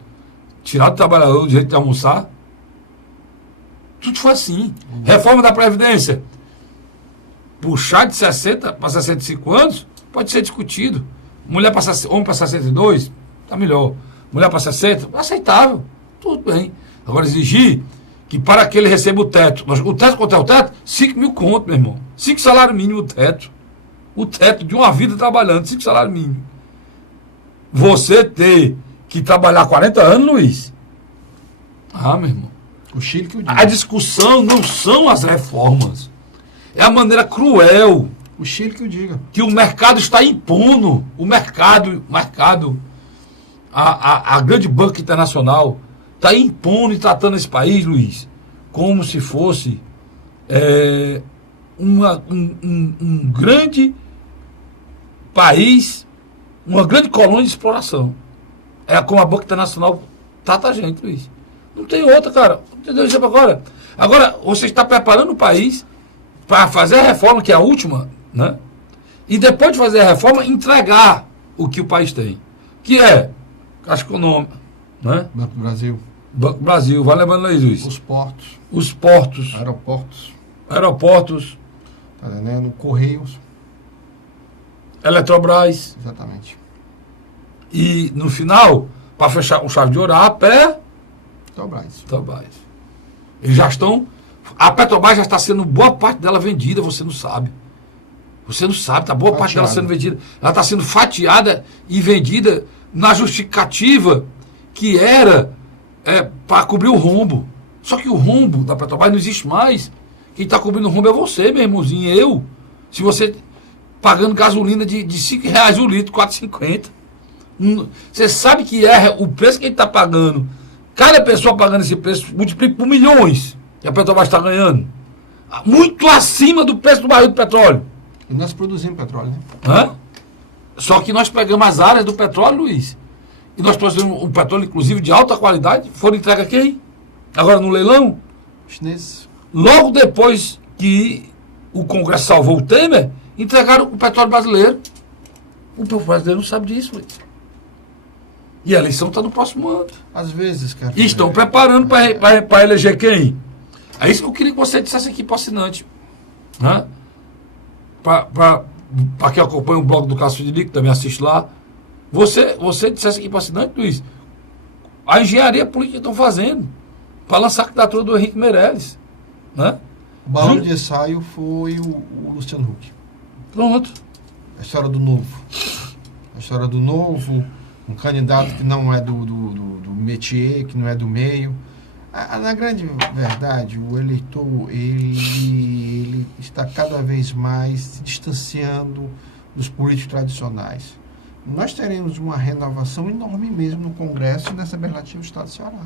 tirar do trabalhador o direito de almoçar, tudo foi assim. Reforma da Previdência, puxar de 60 para 65 anos, pode ser discutido. Homem para 62, está melhor. Mulher para 60, aceitável, tudo bem. Agora, exigir que para que ele receba o teto, o teto, quanto é o teto? 5 mil conto, meu irmão. 5 salário mínimo o teto. O teto de uma vida trabalhando, 5 salário mínimo. Você ter que trabalhar 40 anos, Luiz. Ah, meu irmão. O Chile que eu digo. A discussão não são as reformas. É a maneira cruel O Chile que eu diga. que o mercado está impondo. O mercado, a grande banca internacional está impondo e tratando esse país, Luiz, como se fosse um grande país, uma grande colônia de exploração. É como a banca internacional trata a gente, Luiz. Não tem outra, cara. Entendeu isso agora? Agora, você está preparando o país para fazer a reforma, que é a última, né? E depois de fazer a reforma, entregar o que o país tem. Que é Caixa Econômica, né? Banco do Brasil. Banco do Brasil, vai lembrando aí, Luiz. Os portos. Os portos. Aeroportos. Tá entendendo? Correios. Eletrobras. Exatamente. E, no final, para fechar com chave de ouro, a Petrobras. Eles já estão... A Petrobras já está sendo boa parte dela vendida, você não sabe. Você não sabe, está boa parte dela sendo vendida. Ela está sendo fatiada e vendida na justificativa que era para cobrir o rombo. Só que o rombo da Petrobras não existe mais. Quem está cobrindo o rombo é você, meu irmãozinho, eu. Se você pagando gasolina de R$5 o litro, R$4,50. Você sabe que é o preço que ele está pagando. Cada pessoa pagando esse preço multiplica por milhões que a Petrobras está ganhando. Muito acima do preço do barril de petróleo. E nós produzimos petróleo, né? Hã? Só que nós pegamos as áreas do petróleo, Luiz. E nós produzimos um petróleo, inclusive, de alta qualidade. Foram entregue a quem? Agora no leilão? Chineses. Logo depois que o Congresso salvou o Temer, entregaram o petróleo brasileiro. O povo brasileiro não sabe disso, Luiz. E a eleição está no próximo ano. Às vezes, cara. E estão preparando para eleger quem? É isso que eu queria que você dissesse aqui para o assinante. Né? Para quem acompanha o blog do Cássio Frederico, também assiste lá. Você dissesse aqui para o assinante, Luiz, a engenharia política que estão fazendo para lançar a candidatura do Henrique Meirelles. Né? O balão de ensaio foi o Luciano Huck. Pronto. A história do novo, um candidato que não é do métier, que não é do meio. Na grande verdade, o eleitor ele está cada vez mais se distanciando dos políticos tradicionais. Nós teremos uma renovação enorme mesmo no Congresso e na Assembleia Legislativa do Estado do Ceará.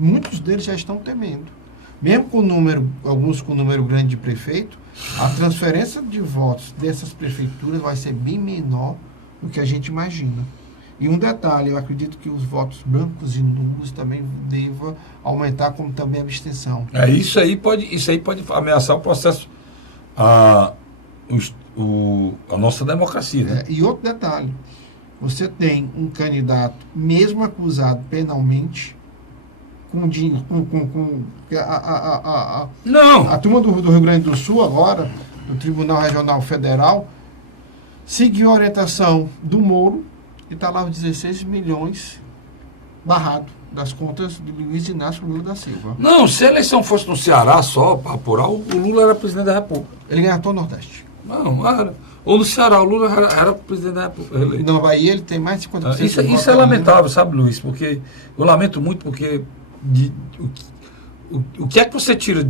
Muitos deles já estão temendo. Mesmo com alguns com número grande de prefeito, a transferência de votos dessas prefeituras vai ser bem menor do que a gente imagina. E um detalhe, eu acredito que os votos brancos e nulos também devam aumentar, como também a abstenção. Isso aí pode ameaçar o processo, a nossa democracia. Né? E outro detalhe, você tem um candidato, mesmo acusado penalmente, a turma do Rio Grande do Sul agora, do Tribunal Regional Federal, seguiu a orientação do Moro, e está lá os 16 milhões barrado das contas de Luiz Inácio Lula da Silva. Não, se a eleição fosse no Ceará só, para apurar, o Lula era presidente da República. Ele ganhou todo o Nordeste. Não, era. Ou no Ceará, o Lula era presidente da República. Na Bahia ele tem mais de 50%. Isso é lamentável, sabe, Luiz? Porque eu lamento muito, porque o que é que você tira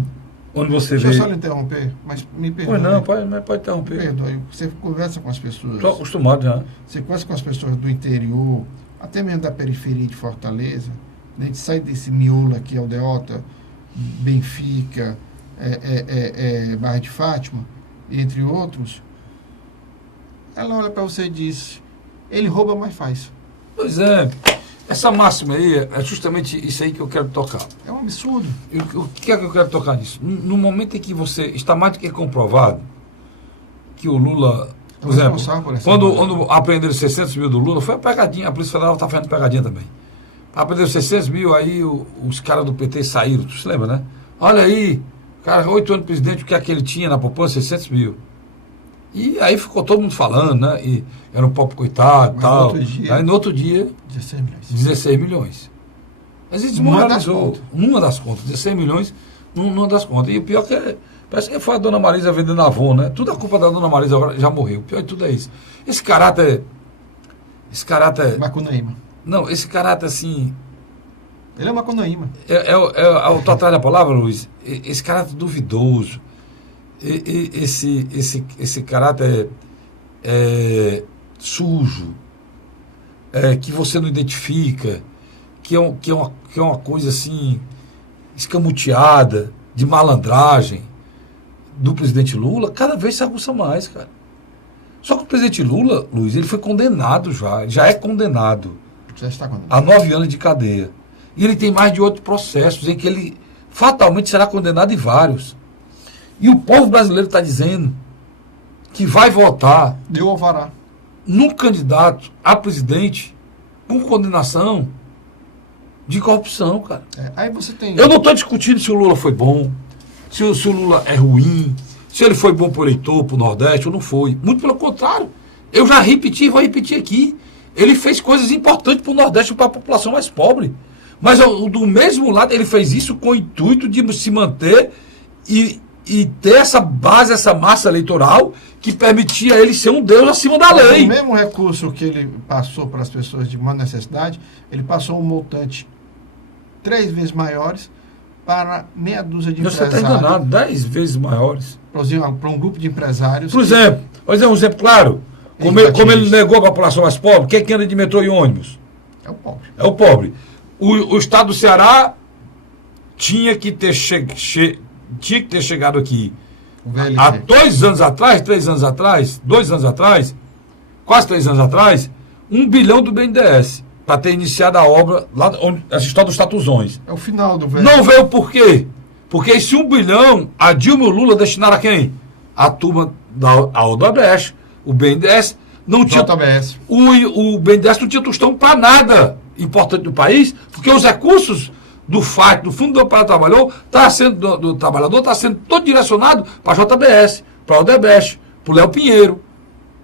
onde você vê... Deixa eu só lhe interromper, mas me perdoe. Pois não, pode interromper. Me perdoe. Você conversa com as pessoas... Estou acostumado já. Você conversa com as pessoas do interior, até mesmo da periferia de Fortaleza, a gente sai desse miolo aqui, Aldeota, Benfica, Barra de Fátima, entre outros, ela olha para você e diz, ele rouba, mas faz. Pois é. Essa máxima aí é justamente isso aí que eu quero tocar. É um absurdo. O que é que eu quero tocar nisso? No momento em que você está mais do que comprovado que o Lula, por exemplo, quando apreenderam 600 mil do Lula, foi uma pegadinha, a Polícia Federal está fazendo pegadinha também. Apreenderam 600 mil, aí os caras do PT saíram, tu se lembra, né? Olha aí, cara, 8 anos de presidente, o que é que ele tinha na poupança? 600 mil. E aí ficou todo mundo falando, né? E era um pobre coitado e tal. Aí no outro dia, 16 milhões. Mas ele desmoralizou. Numa das contas. 16 milhões numa das contas. E o pior que parece que foi a dona Marisa vendendo Avon, né? Tudo a culpa da dona Marisa agora já morreu. O pior de tudo é isso. Esse caráter. Macunaíma. Não, esse caráter assim. Ele é macunaíma. Eu tô atrás da palavra, Luiz. Esse caráter duvidoso. Esse caráter sujo, que você não identifica, que é uma coisa assim escamoteada, de malandragem do presidente Lula, cada vez se aguça mais, cara. Só que o presidente Lula, Luiz, ele foi condenado já é condenado. Já está condenado. A 9 anos de cadeia. E ele tem mais de 8 processos em que ele fatalmente será condenado em vários. E o povo brasileiro está dizendo que vai votar. Deu alvará. Num candidato a presidente com condenação de corrupção, cara. Aí você tem. Eu não estou discutindo se o Lula foi bom, se o Lula é ruim, se ele foi bom para o eleitor, para o Nordeste ou não foi. Muito pelo contrário. Eu já repeti e vou repetir aqui. Ele fez coisas importantes para o Nordeste e para a população mais pobre. Mas do mesmo lado, ele fez isso com o intuito de se manter e ter essa base, essa massa eleitoral que permitia ele ser um Deus acima da lei. O mesmo recurso que ele passou para as pessoas de maior necessidade, ele passou um montante 3 vezes maiores para meia dúzia de empresários. Você está enganado, 10 vezes maiores. Para um grupo de empresários. Por exemplo, vou dizer um exemplo claro. Como ele negou a população mais pobre, quem é que anda de metrô e ônibus? É o pobre. É o pobre. O estado do Ceará tinha que ter chegado aqui há 2 anos atrás, 3 anos atrás, 2 anos atrás, quase 3 anos atrás, 1 bilhão do BNDES, para ter iniciado a obra lá onde essa história dos Tatuzões. É o final do velho. Não veio por quê? Porque esse 1 bilhão, a Dilma e o Lula destinaram a quem? A turma da Odebrecht. O BNDES não tinha. O BNDES não tinha tostão para nada importante do país, porque os recursos do FAT, do Fundo do Amparo do Trabalhador, está sendo todo direcionado para a JBS, para a Odebrecht, para o Léo Pinheiro,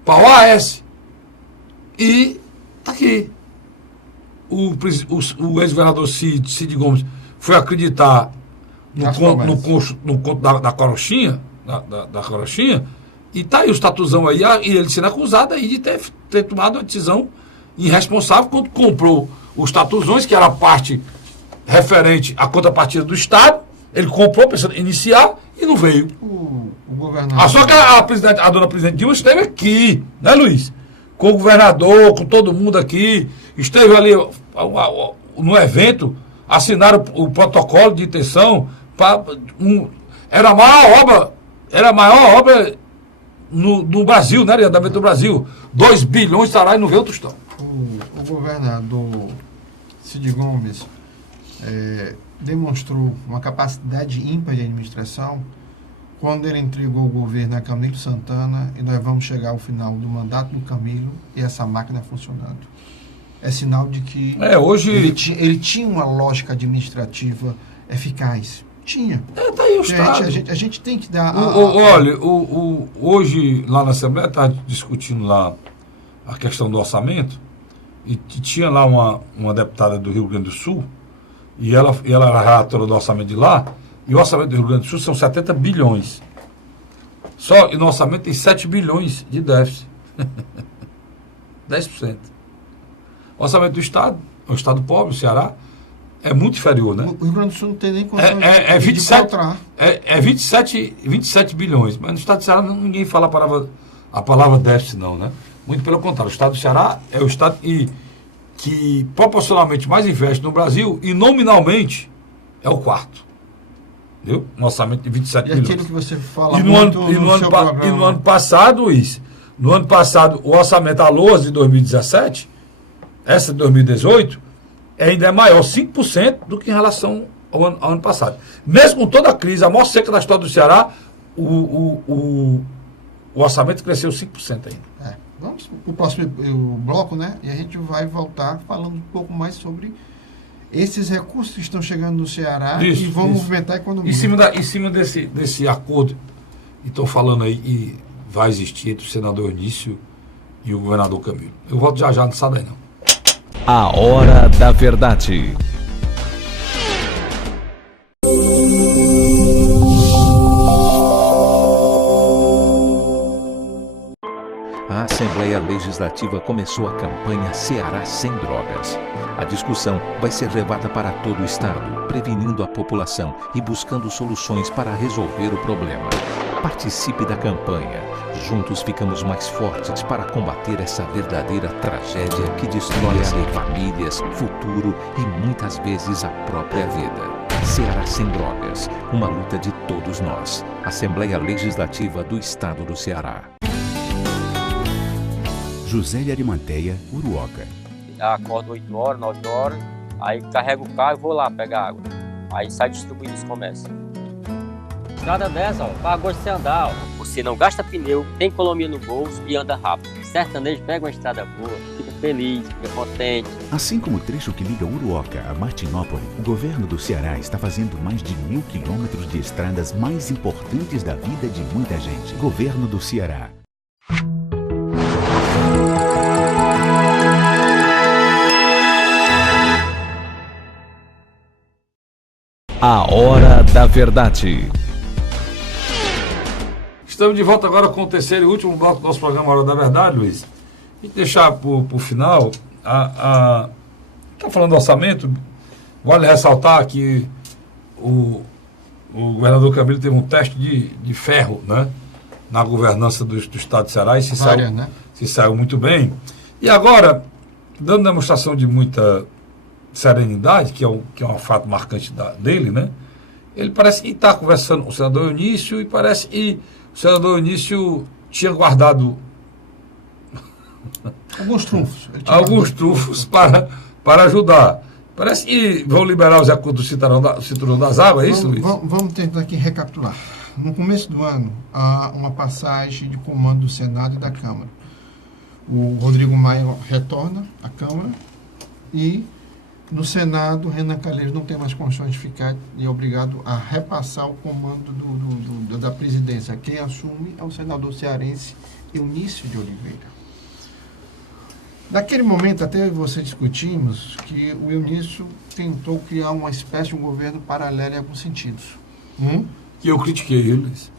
para a OAS. E está aqui. O ex-governador Cid Gomes foi acreditar no conto da Corochinha, da Corochinha, e está aí o estatuzão aí, e ele sendo acusado aí de ter tomado uma decisão irresponsável quando comprou os estatuzões, que era a parte referente à contrapartida do Estado. Ele comprou pensando em iniciar e não veio. O governador. Só que a dona presidente Dilma esteve aqui, né, Luiz? Com o governador, com todo mundo aqui. Esteve ali no evento, assinaram o protocolo de intenção. Era a maior obra no Brasil, né? Andamento do Brasil. 2 bilhões estará e não veio o tostão. O governador Cid Gomes demonstrou uma capacidade ímpar de administração quando ele entregou o governo a Camilo Santana, e nós vamos chegar ao final do mandato do Camilo e essa máquina funcionando. É sinal de que hoje ele tinha uma lógica administrativa eficaz. Tinha. Tá aí o Estado. A gente tem que dar... Olha, hoje lá na Assembleia está discutindo lá a questão do orçamento, e tinha lá uma deputada do Rio Grande do Sul, e ela era relatora do orçamento de lá, e o orçamento do Rio Grande do Sul são 70 bilhões. E no orçamento tem 7 bilhões de déficit. 10%. O orçamento do Estado, o Estado pobre, o Ceará, é muito inferior, né? O Rio Grande do Sul não tem nem condição de 27 bilhões. Mas no Estado do Ceará ninguém fala a palavra déficit, não, né? Muito pelo contrário. O Estado do Ceará é o Estado que proporcionalmente mais investe no Brasil e nominalmente é o 4º. Entendeu? Um orçamento de 27 bilhões. E aquilo que você fala no ano passado, Luiz, o orçamento à LOAS de 2017, essa de 2018, ainda é maior, 5%, do que em relação ao ano passado. Mesmo com toda a crise, a maior seca da história do Ceará, o orçamento cresceu 5% ainda. Vamos para o próximo bloco, né? E a gente vai voltar falando um pouco mais sobre esses recursos que estão chegando no Ceará e vão movimentar a economia. Em cima desse acordo que estão falando aí, e vai existir entre o senador Eunício e o governador Camilo. Eu volto já, não sai daí não. A Hora da Verdade. A Assembleia Legislativa começou a campanha Ceará Sem Drogas. A discussão vai ser levada para todo o estado, prevenindo a população e buscando soluções para resolver o problema. Participe da campanha. Juntos ficamos mais fortes para combater essa verdadeira tragédia que destrói famílias, futuro e muitas vezes a própria vida. Ceará Sem Drogas, uma luta de todos nós. Assembleia Legislativa do Estado do Ceará. José de Arimanteia, Uruoca. Acordo 8 horas, 9 horas, aí carrego o carro e vou lá pegar água. Aí sai distribuindo os comércios. Estrada dessa, para gosto de você andar. Você não gasta pneu, tem economia no bolso e anda rápido. Sertanejo pega uma estrada boa, fica feliz, fica contente. Assim como o trecho que liga Uruoca a Martinópole, o governo do Ceará está fazendo mais de 1.000 quilômetros de estradas mais importantes da vida de muita gente. Governo do Ceará. A Hora da Verdade. Estamos de volta agora com o terceiro e último bloco do nosso programa Hora da Verdade, Luiz. E deixar para o final, está falando do orçamento, vale ressaltar que o governador Camilo teve um teste de ferro, né, na governança do estado de Ceará e se saiu muito bem. E agora, dando demonstração de muita serenidade, que é um fato marcante dele, né? Ele parece que está conversando com o senador Eunício e parece que o senador Eunício tinha guardado alguns trunfos para ajudar. Parece que vão liberar os recursos do Cinturão das Águas, é isso, Luiz? Vamos tentar aqui recapitular. No começo do ano, há uma passagem de comando do Senado e da Câmara. O Rodrigo Maia retorna à Câmara e no Senado, Renan Calheiros não tem mais condições de ficar e é obrigado a repassar o comando da presidência. Quem assume é o senador cearense Eunício de Oliveira. Naquele momento, até você discutimos que o Eunício tentou criar uma espécie de um governo paralelo em alguns sentidos. Que eu critiquei eles.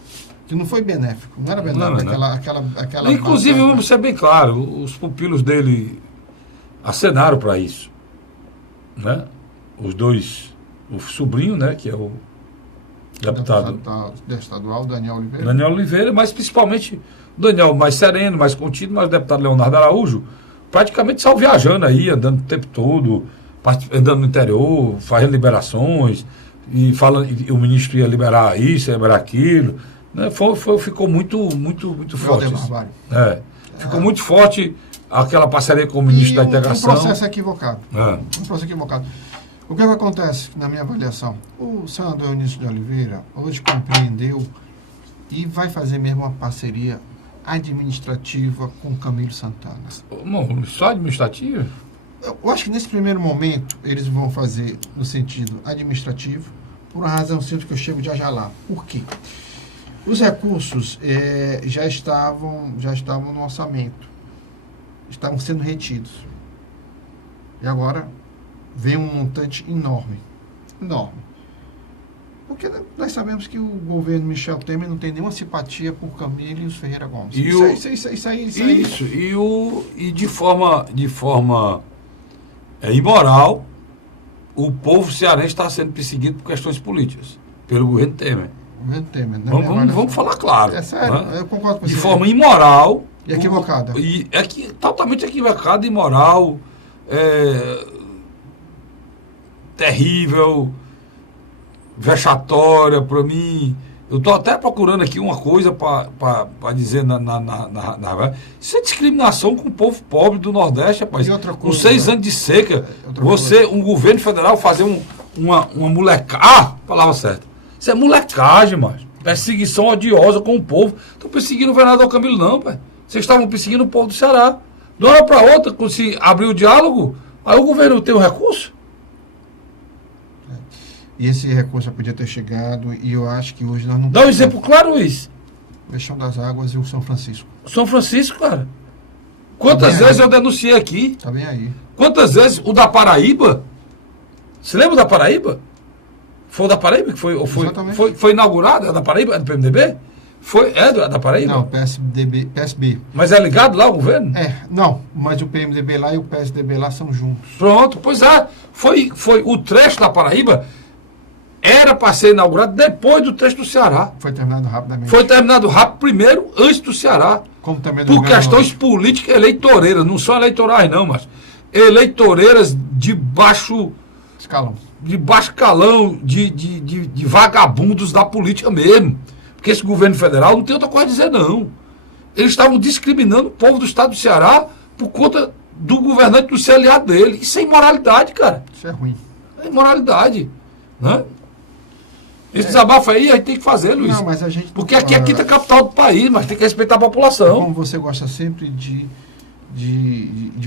Que não foi benéfico. Não era benéfico aquela inclusive, vamos ser bem claros, os pupilos dele acenaram para isso. Né? Os dois, o sobrinho, né, que é o deputado estadual, Daniel Oliveira, mas principalmente o Daniel mais sereno, mais contido, mas o deputado Leonardo Araújo praticamente só viajando aí, andando o tempo todo, andando no interior, fazendo liberações, e falando, e o ministro ia liberar isso, ia liberar aquilo, né? Ficou muito forte. Ficou muito forte aquela parceria com o ministro da Integração. Um processo equivocado. Um processo equivocado. O que acontece, na minha avaliação? O senador Eunício de Oliveira hoje compreendeu e vai fazer mesmo uma parceria administrativa com Camilo Santana. Não, só administrativa? Eu acho que nesse primeiro momento eles vão fazer no sentido administrativo, por uma razão simples que eu chego já lá. Por quê? Os recursos já estavam no orçamento. Estavam sendo retidos. E agora vem um montante enorme. Porque nós sabemos que o governo Michel Temer não tem nenhuma simpatia por Camilo e os Ferreira Gomes. Isso aí. E de forma imoral, o povo cearense está sendo perseguido por questões políticas, pelo governo Temer. Vamos falar claro. É sério, né? Eu concordo com você. De forma imoral. E equivocada. Totalmente equivocada, imoral, terrível, vexatória para mim. Eu estou até procurando aqui uma coisa para dizer isso é discriminação com o povo pobre do Nordeste, rapaz. Com 6 anos de seca, um governo federal fazer uma molecagem. Palavra certa. Isso é molecagem, mas perseguição odiosa com o povo. Estão perseguindo o governador Camilo, não, pai. Vocês estavam perseguindo o povo do Ceará. De uma hora para outra, quando se abriu o diálogo, aí o governo tem um recurso. E esse recurso podia ter chegado, e eu acho que hoje nós não... Dá um exemplo claro, Luiz. O Eixão das Águas e o São Francisco. São Francisco, cara. Quantas vezes eu denunciei aqui? Tá bem aí. Quantas vezes o da Paraíba? Você lembra da Paraíba? Foi o da Paraíba que foi inaugurado? É da Paraíba? É do PMDB? Da Paraíba? Não, PSB. Mas é ligado lá o governo? Não, mas o PMDB lá e o PSDB lá são juntos. Pronto, pois é. Foi o trecho da Paraíba, era para ser inaugurado depois do trecho do Ceará. Foi terminado rapidamente. Foi terminado rápido primeiro, antes do Ceará. Como também por questões políticas eleitoreiras, não são eleitorais não, mas eleitoreiras de baixo escalão. De baixo calão, de vagabundos da política mesmo. Porque esse governo federal não tem outra coisa a dizer, não. Eles estavam discriminando o povo do estado do Ceará por conta do governante do CLA dele. Isso é imoralidade, cara. Isso é ruim. É imoralidade. Né? Esse desabafo aí a gente tem que fazer, Luiz. Não, mas a gente... Porque aqui é a quinta capital do país, mas tem que respeitar a população. Como você gosta sempre de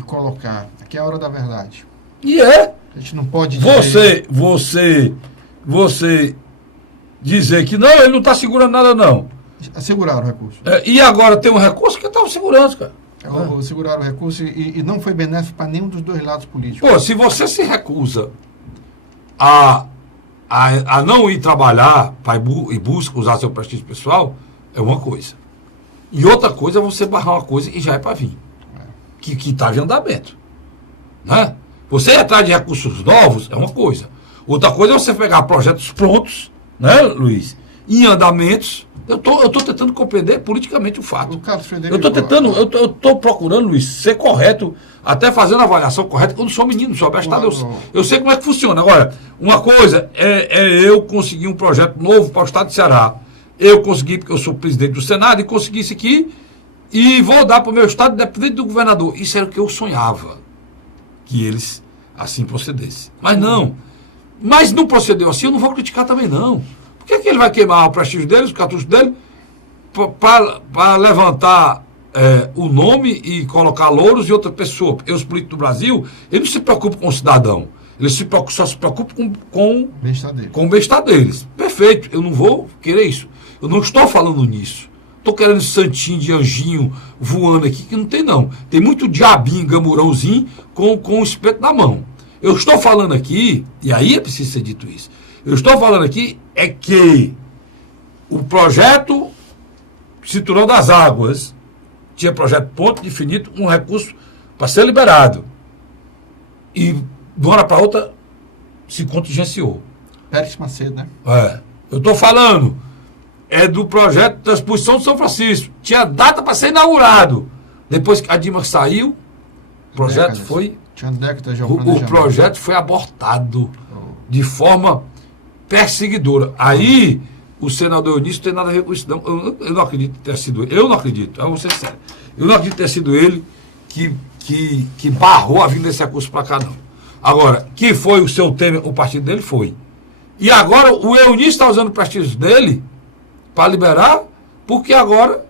colocar, aqui é a hora da verdade. E é. A gente não pode dizer... Você dizer que não, ele não está segurando nada, não. Seguraram o recurso. E agora tem um recurso que estava segurando, cara. Seguraram o recurso e não foi benéfico para nenhum dos dois lados políticos. Pô, se você se recusa a não ir trabalhar e busca usar seu prestígio pessoal, é uma coisa. E outra coisa é você barrar uma coisa e já é para vir. Que está em andamento. Né? Você ir atrás de recursos novos é uma coisa. Outra coisa é você pegar projetos prontos, né, Luiz? Em andamentos. Eu tô tentando compreender politicamente o fato. Eu estou procurando, Luiz, ser correto, até fazendo a avaliação correta, porque eu não sou menino, sou abestado. Eu sei como é que funciona. Agora, uma coisa é eu conseguir um projeto novo para o estado de Ceará. Eu consegui, porque eu sou presidente do Senado, e consegui isso aqui, e vou dar para o meu estado, dependente do governador. Isso era o que eu sonhava, que eles assim procedessem. Mas não. Mas não procedeu assim, eu não vou criticar também, não. Por que ele vai queimar o prestígio dele, os cartuchos dele, para levantar o nome e colocar louros de outra pessoa? Porque os políticos do Brasil, eles não se preocupam com o cidadão. Eles só se preocupam com o bem-estar deles. Perfeito, eu não vou querer isso. Eu não estou falando nisso. Estou querendo esse santinho de anjinho voando aqui, que não tem, não. Tem muito diabinho, gamurãozinho, com o espeto na mão. Eu estou falando aqui, e aí é preciso ser dito isso, eu estou falando aqui é que o projeto Cinturão das Águas tinha projeto ponto definido, um recurso para ser liberado. E de uma hora para outra se contingenciou. Pérez Macedo, né? Eu estou falando do projeto de transposição de São Francisco. Tinha data para ser inaugurado. Depois que a Dilma saiu, o projeto foi... Tinha décadas de o projeto foi abortado de forma perseguidora. Aí, o senador Eunício não tem nada a ver com isso, não. Eu não acredito ter sido ele. Eu não acredito, eu vou ser sério. Eu não acredito ter sido ele que barrou a vinda desse recurso para cá, não. Agora, que foi o seu Temer, o partido dele, foi. E agora, o Eunício está usando o prestígio dele para liberar, porque agora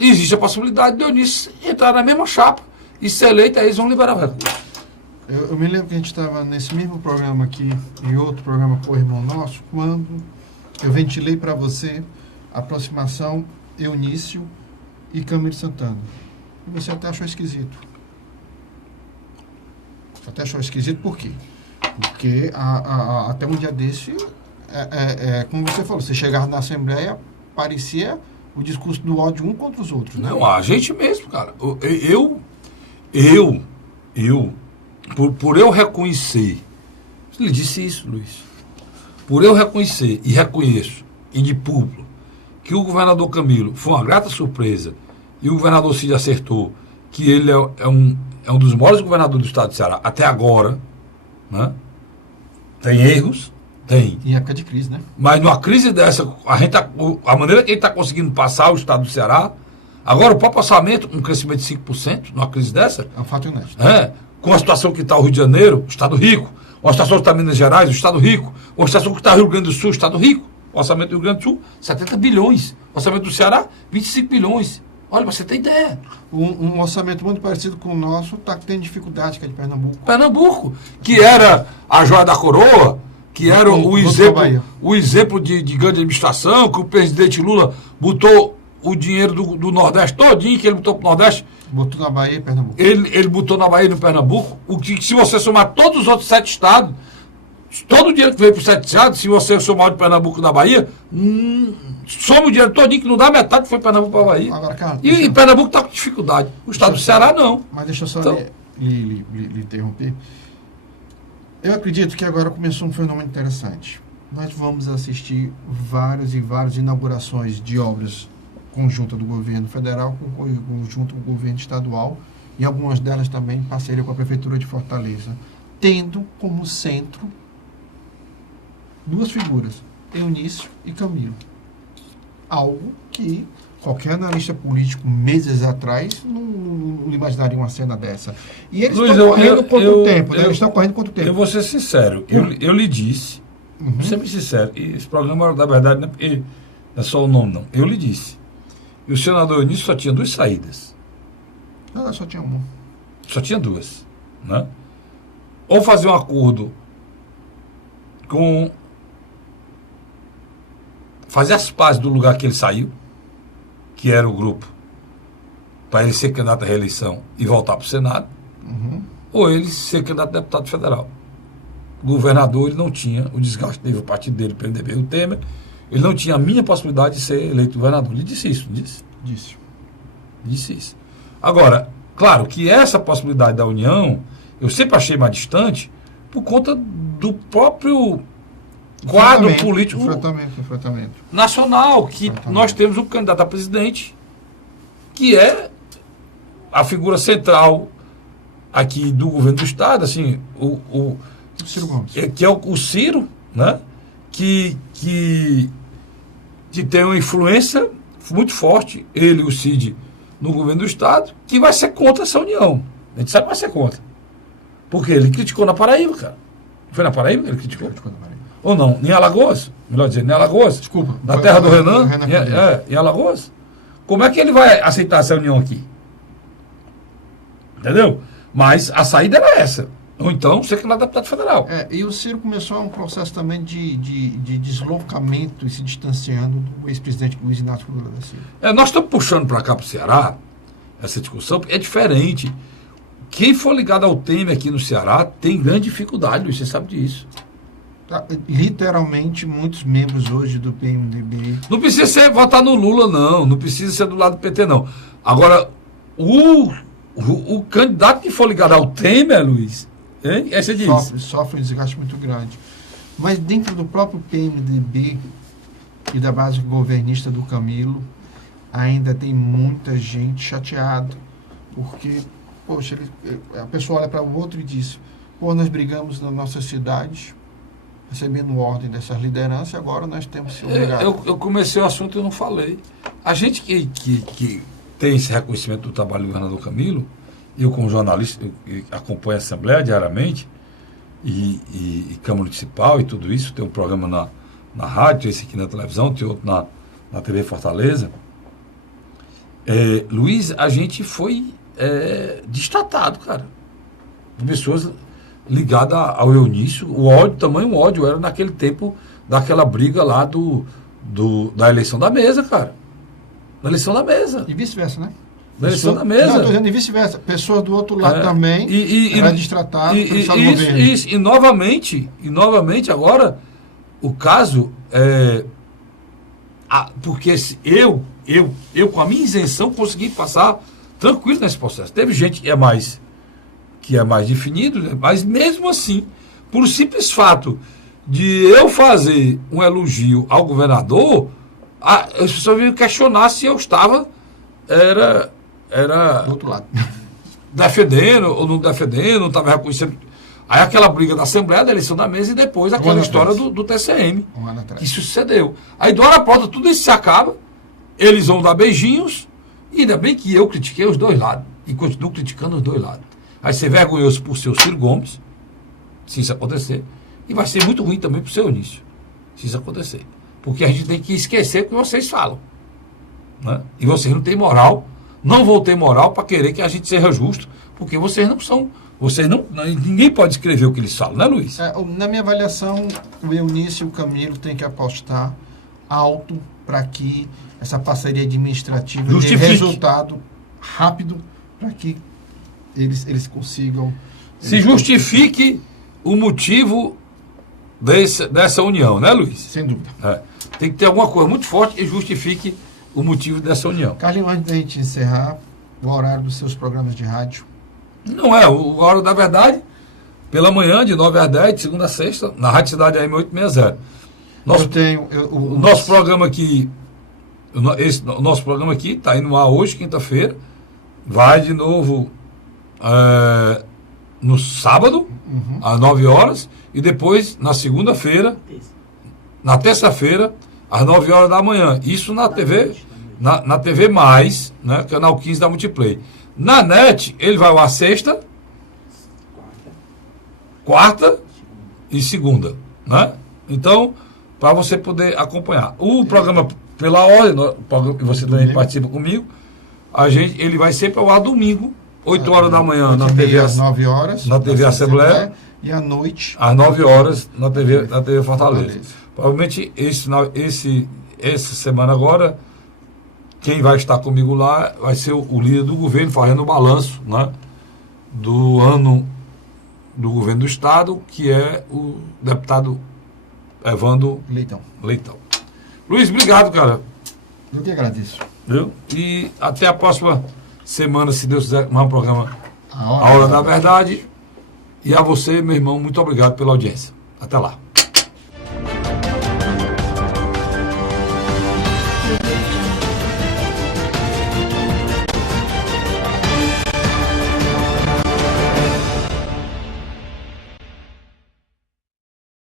existe a possibilidade de Eunício entrar na mesma chapa e ser eleito, aí eles vão liberar o recurso. Eu me lembro que a gente estava nesse mesmo programa aqui, em outro programa com o irmão nosso, quando eu ventilei para você a aproximação Eunício e Camilo Santana. E você até achou esquisito. Até achou esquisito por quê? Porque até um dia desse, como você falou, você chegava na Assembleia, parecia o discurso do ódio um contra os outros. Né? Não, a gente mesmo, cara. Por eu reconhecer, ele disse isso, Luiz, por eu reconhecer e reconheço, e de público, que o governador Camilo foi uma grata surpresa, e o governador Cid acertou que ele é um dos maiores governadores do estado de Ceará até agora, né? Tem erros, Tem. Em época de crise, né? Mas numa crise dessa, a maneira que ele está conseguindo passar o estado do Ceará, agora o próprio orçamento, um crescimento de 5%, numa crise dessa, É um fato honesto. com a situação que está o Rio de Janeiro, o estado rico, uma situação que está Minas Gerais, o estado rico, uma situação que está o Rio Grande do Sul, o estado rico, o orçamento do Rio Grande do Sul, 70 bilhões, o orçamento do Ceará, 25 bilhões. Olha, pra você ter ideia. Um orçamento muito parecido com o nosso está tendo dificuldade, que é de Pernambuco. Pernambuco, que era a joia da coroa, que era o exemplo de grande administração, que o presidente Lula botou o dinheiro do Nordeste todinho, que ele botou para o Nordeste. Botou na Bahia e Pernambuco. Ele botou na Bahia e no Pernambuco, o que, se você somar todos os outros 7 estados, todo o dinheiro que veio para os 7 estados, se você somar o de Pernambuco na Bahia, soma o dinheiro todinho, que não dá metade, que foi Pernambuco para a Bahia. Agora, cara, E Pernambuco está com dificuldade. O estado do Ceará não. Mas deixa eu só Então, lhe interromper. Eu acredito que agora começou um fenômeno interessante. Nós vamos assistir várias e várias inaugurações de obras conjunta do governo federal com conjunto do governo estadual, e algumas delas também em parceria com a Prefeitura de Fortaleza, tendo como centro 2 figuras, Eunício e Camilo. Algo que qualquer analista político, meses atrás, não imaginaria uma cena dessa. E eles estão correndo contra o tempo, né? Eles estão correndo contra o tempo. Eu vou ser sincero, eu lhe disse, vou ser sincero, e esse programa, na verdade, não é só o nome, não. Eu lhe disse. E o senador Eunício só tinha 2 saídas. Não, só tinha uma. Só tinha 2. Né? Ou fazer um acordo com... fazer as pazes do lugar que ele saiu, que era o grupo, para ele ser candidato à reeleição e voltar para o Senado, ou ele ser candidato a deputado federal. O governador, ele não tinha o desgaste que teve o partido dele, o PMDB, o Temer, ele não tinha a minha possibilidade de ser eleito governador. Ele disse isso, não disse? Disse isso. Agora, claro que essa possibilidade da união, eu sempre achei mais distante por conta do próprio quadro político Enfrentamento. nacional, que nós temos um candidato a presidente, que é a figura central aqui do governo do Estado, assim, O Ciro Gomes. que é o Ciro, né? Que tem uma influência muito forte, ele e o Cid, no governo do Estado, que vai ser contra essa união. A gente sabe que vai ser contra. Porque ele criticou na Paraíba, cara. Foi na Paraíba que ele criticou? Criticou na Paraíba. Ou não? Em Alagoas? Melhor dizer, em Alagoas? Desculpa. Na terra do Renan? Renan Em Alagoas? Como é que ele vai aceitar essa união aqui? Entendeu? Mas a saída era essa. Ou então, ser candidato a deputado federal. E o Ciro começou um processo também de deslocamento e se distanciando do ex-presidente Luiz Inácio Lula da Silva. Nós estamos puxando para cá, para o Ceará, essa discussão, porque é diferente. Quem for ligado ao Temer aqui no Ceará tem grande dificuldade, Luiz, você sabe disso. Literalmente, muitos membros hoje do PMDB... Não precisa ser votar no Lula, não. Não precisa ser do lado do PT, não. Agora, o candidato que for ligado ao Temer, Luiz, hein? Essa diz. Sofre um desgaste muito grande. Mas dentro do próprio PMDB e da base governista do Camilo, ainda tem muita gente chateada, porque, poxa, a pessoa olha para o outro e diz, nós brigamos na nossa cidade, recebendo ordem dessas lideranças, agora nós temos que ser obrigados. Eu comecei o assunto e eu não falei. A gente que tem esse reconhecimento do trabalho do governador Camilo, eu como jornalista eu acompanho a Assembleia diariamente, e Câmara Municipal e tudo isso, tem um programa na rádio, tem esse aqui na televisão, tem outro na TV Fortaleza. Luiz, a gente foi destatado, cara. De pessoas ligadas ao Eunício, o ódio, tamanho ódio, era naquele tempo daquela briga lá da eleição da mesa, cara. Da eleição da mesa. E vice-versa, né? Da eleição da mesa. Não, estou dizendo e vice-versa. Pessoas do outro lado também eram destratadas pelo Estado do governo. Isso. E novamente agora, o caso porque eu com a minha isenção consegui passar tranquilo nesse processo. Teve gente que é mais definido, mas mesmo assim, por simples fato de eu fazer um elogio ao governador, as pessoas vinham questionar se eu estava era do outro lado. defendendo ou não defendendo, não estava reconhecendo Aí aquela briga da Assembleia, da eleição da mesa e depois aquela ano história atrás. do TCM, Um ano atrás. que sucedeu. Aí de hora pra outra tudo isso se acaba, eles vão dar beijinhos, e ainda bem que eu critiquei os dois lados, e continuo criticando os dois lados. Vai ser vergonhoso por seu Ciro Gomes, se isso acontecer, e vai ser muito ruim também pro seu Eunício, se isso acontecer. Porque a gente tem que esquecer o que vocês falam. Né? E vocês não têm moral, não vão ter moral para querer que a gente seja justo, porque vocês não são, ninguém pode escrever o que eles falam, né, Luiz? Na minha avaliação, o Eunício e o Camilo têm que apostar alto para que essa parceria administrativa dê Justifique. resultado rápido, para que eles consigam... Se justifique o motivo dessa união, né, Luiz? Sem dúvida. Tem que ter alguma coisa muito forte que justifique o motivo dessa união. Carlinhos, antes da gente encerrar, o horário dos seus programas de rádio. Não é, o Hora da Verdade, pela manhã, de 9 às 10, de segunda a sexta, na Rádio Cidade AM 860. O nosso programa aqui, o nosso programa aqui está indo lá hoje, quinta-feira, vai de novo no sábado, às 9 horas, e depois, na segunda-feira, na terça-feira, às 9 horas da manhã. Isso na TV, na TV Mais, né, canal 15 da Multiplay. Na NET, ele vai lá sexta, quarta e segunda, né? Então, para você poder acompanhar. O programa pela hora, que você também participa comigo, ele vai sempre ao ar domingo, 8 horas da manhã na TV às 9 horas. Na TV Assembleia. E à noite. Às 9 horas na TV Fortaleza. Provavelmente essa semana agora, quem vai estar comigo lá vai ser o líder do governo, fazendo o balanço, né, do ano do governo do Estado, que é o deputado Evandro Leitão. Luiz, obrigado, cara. Eu que agradeço. Viu? E até a próxima semana, se Deus quiser, mais um programa A Hora da Verdade. E a você, meu irmão, muito obrigado pela audiência. Até lá.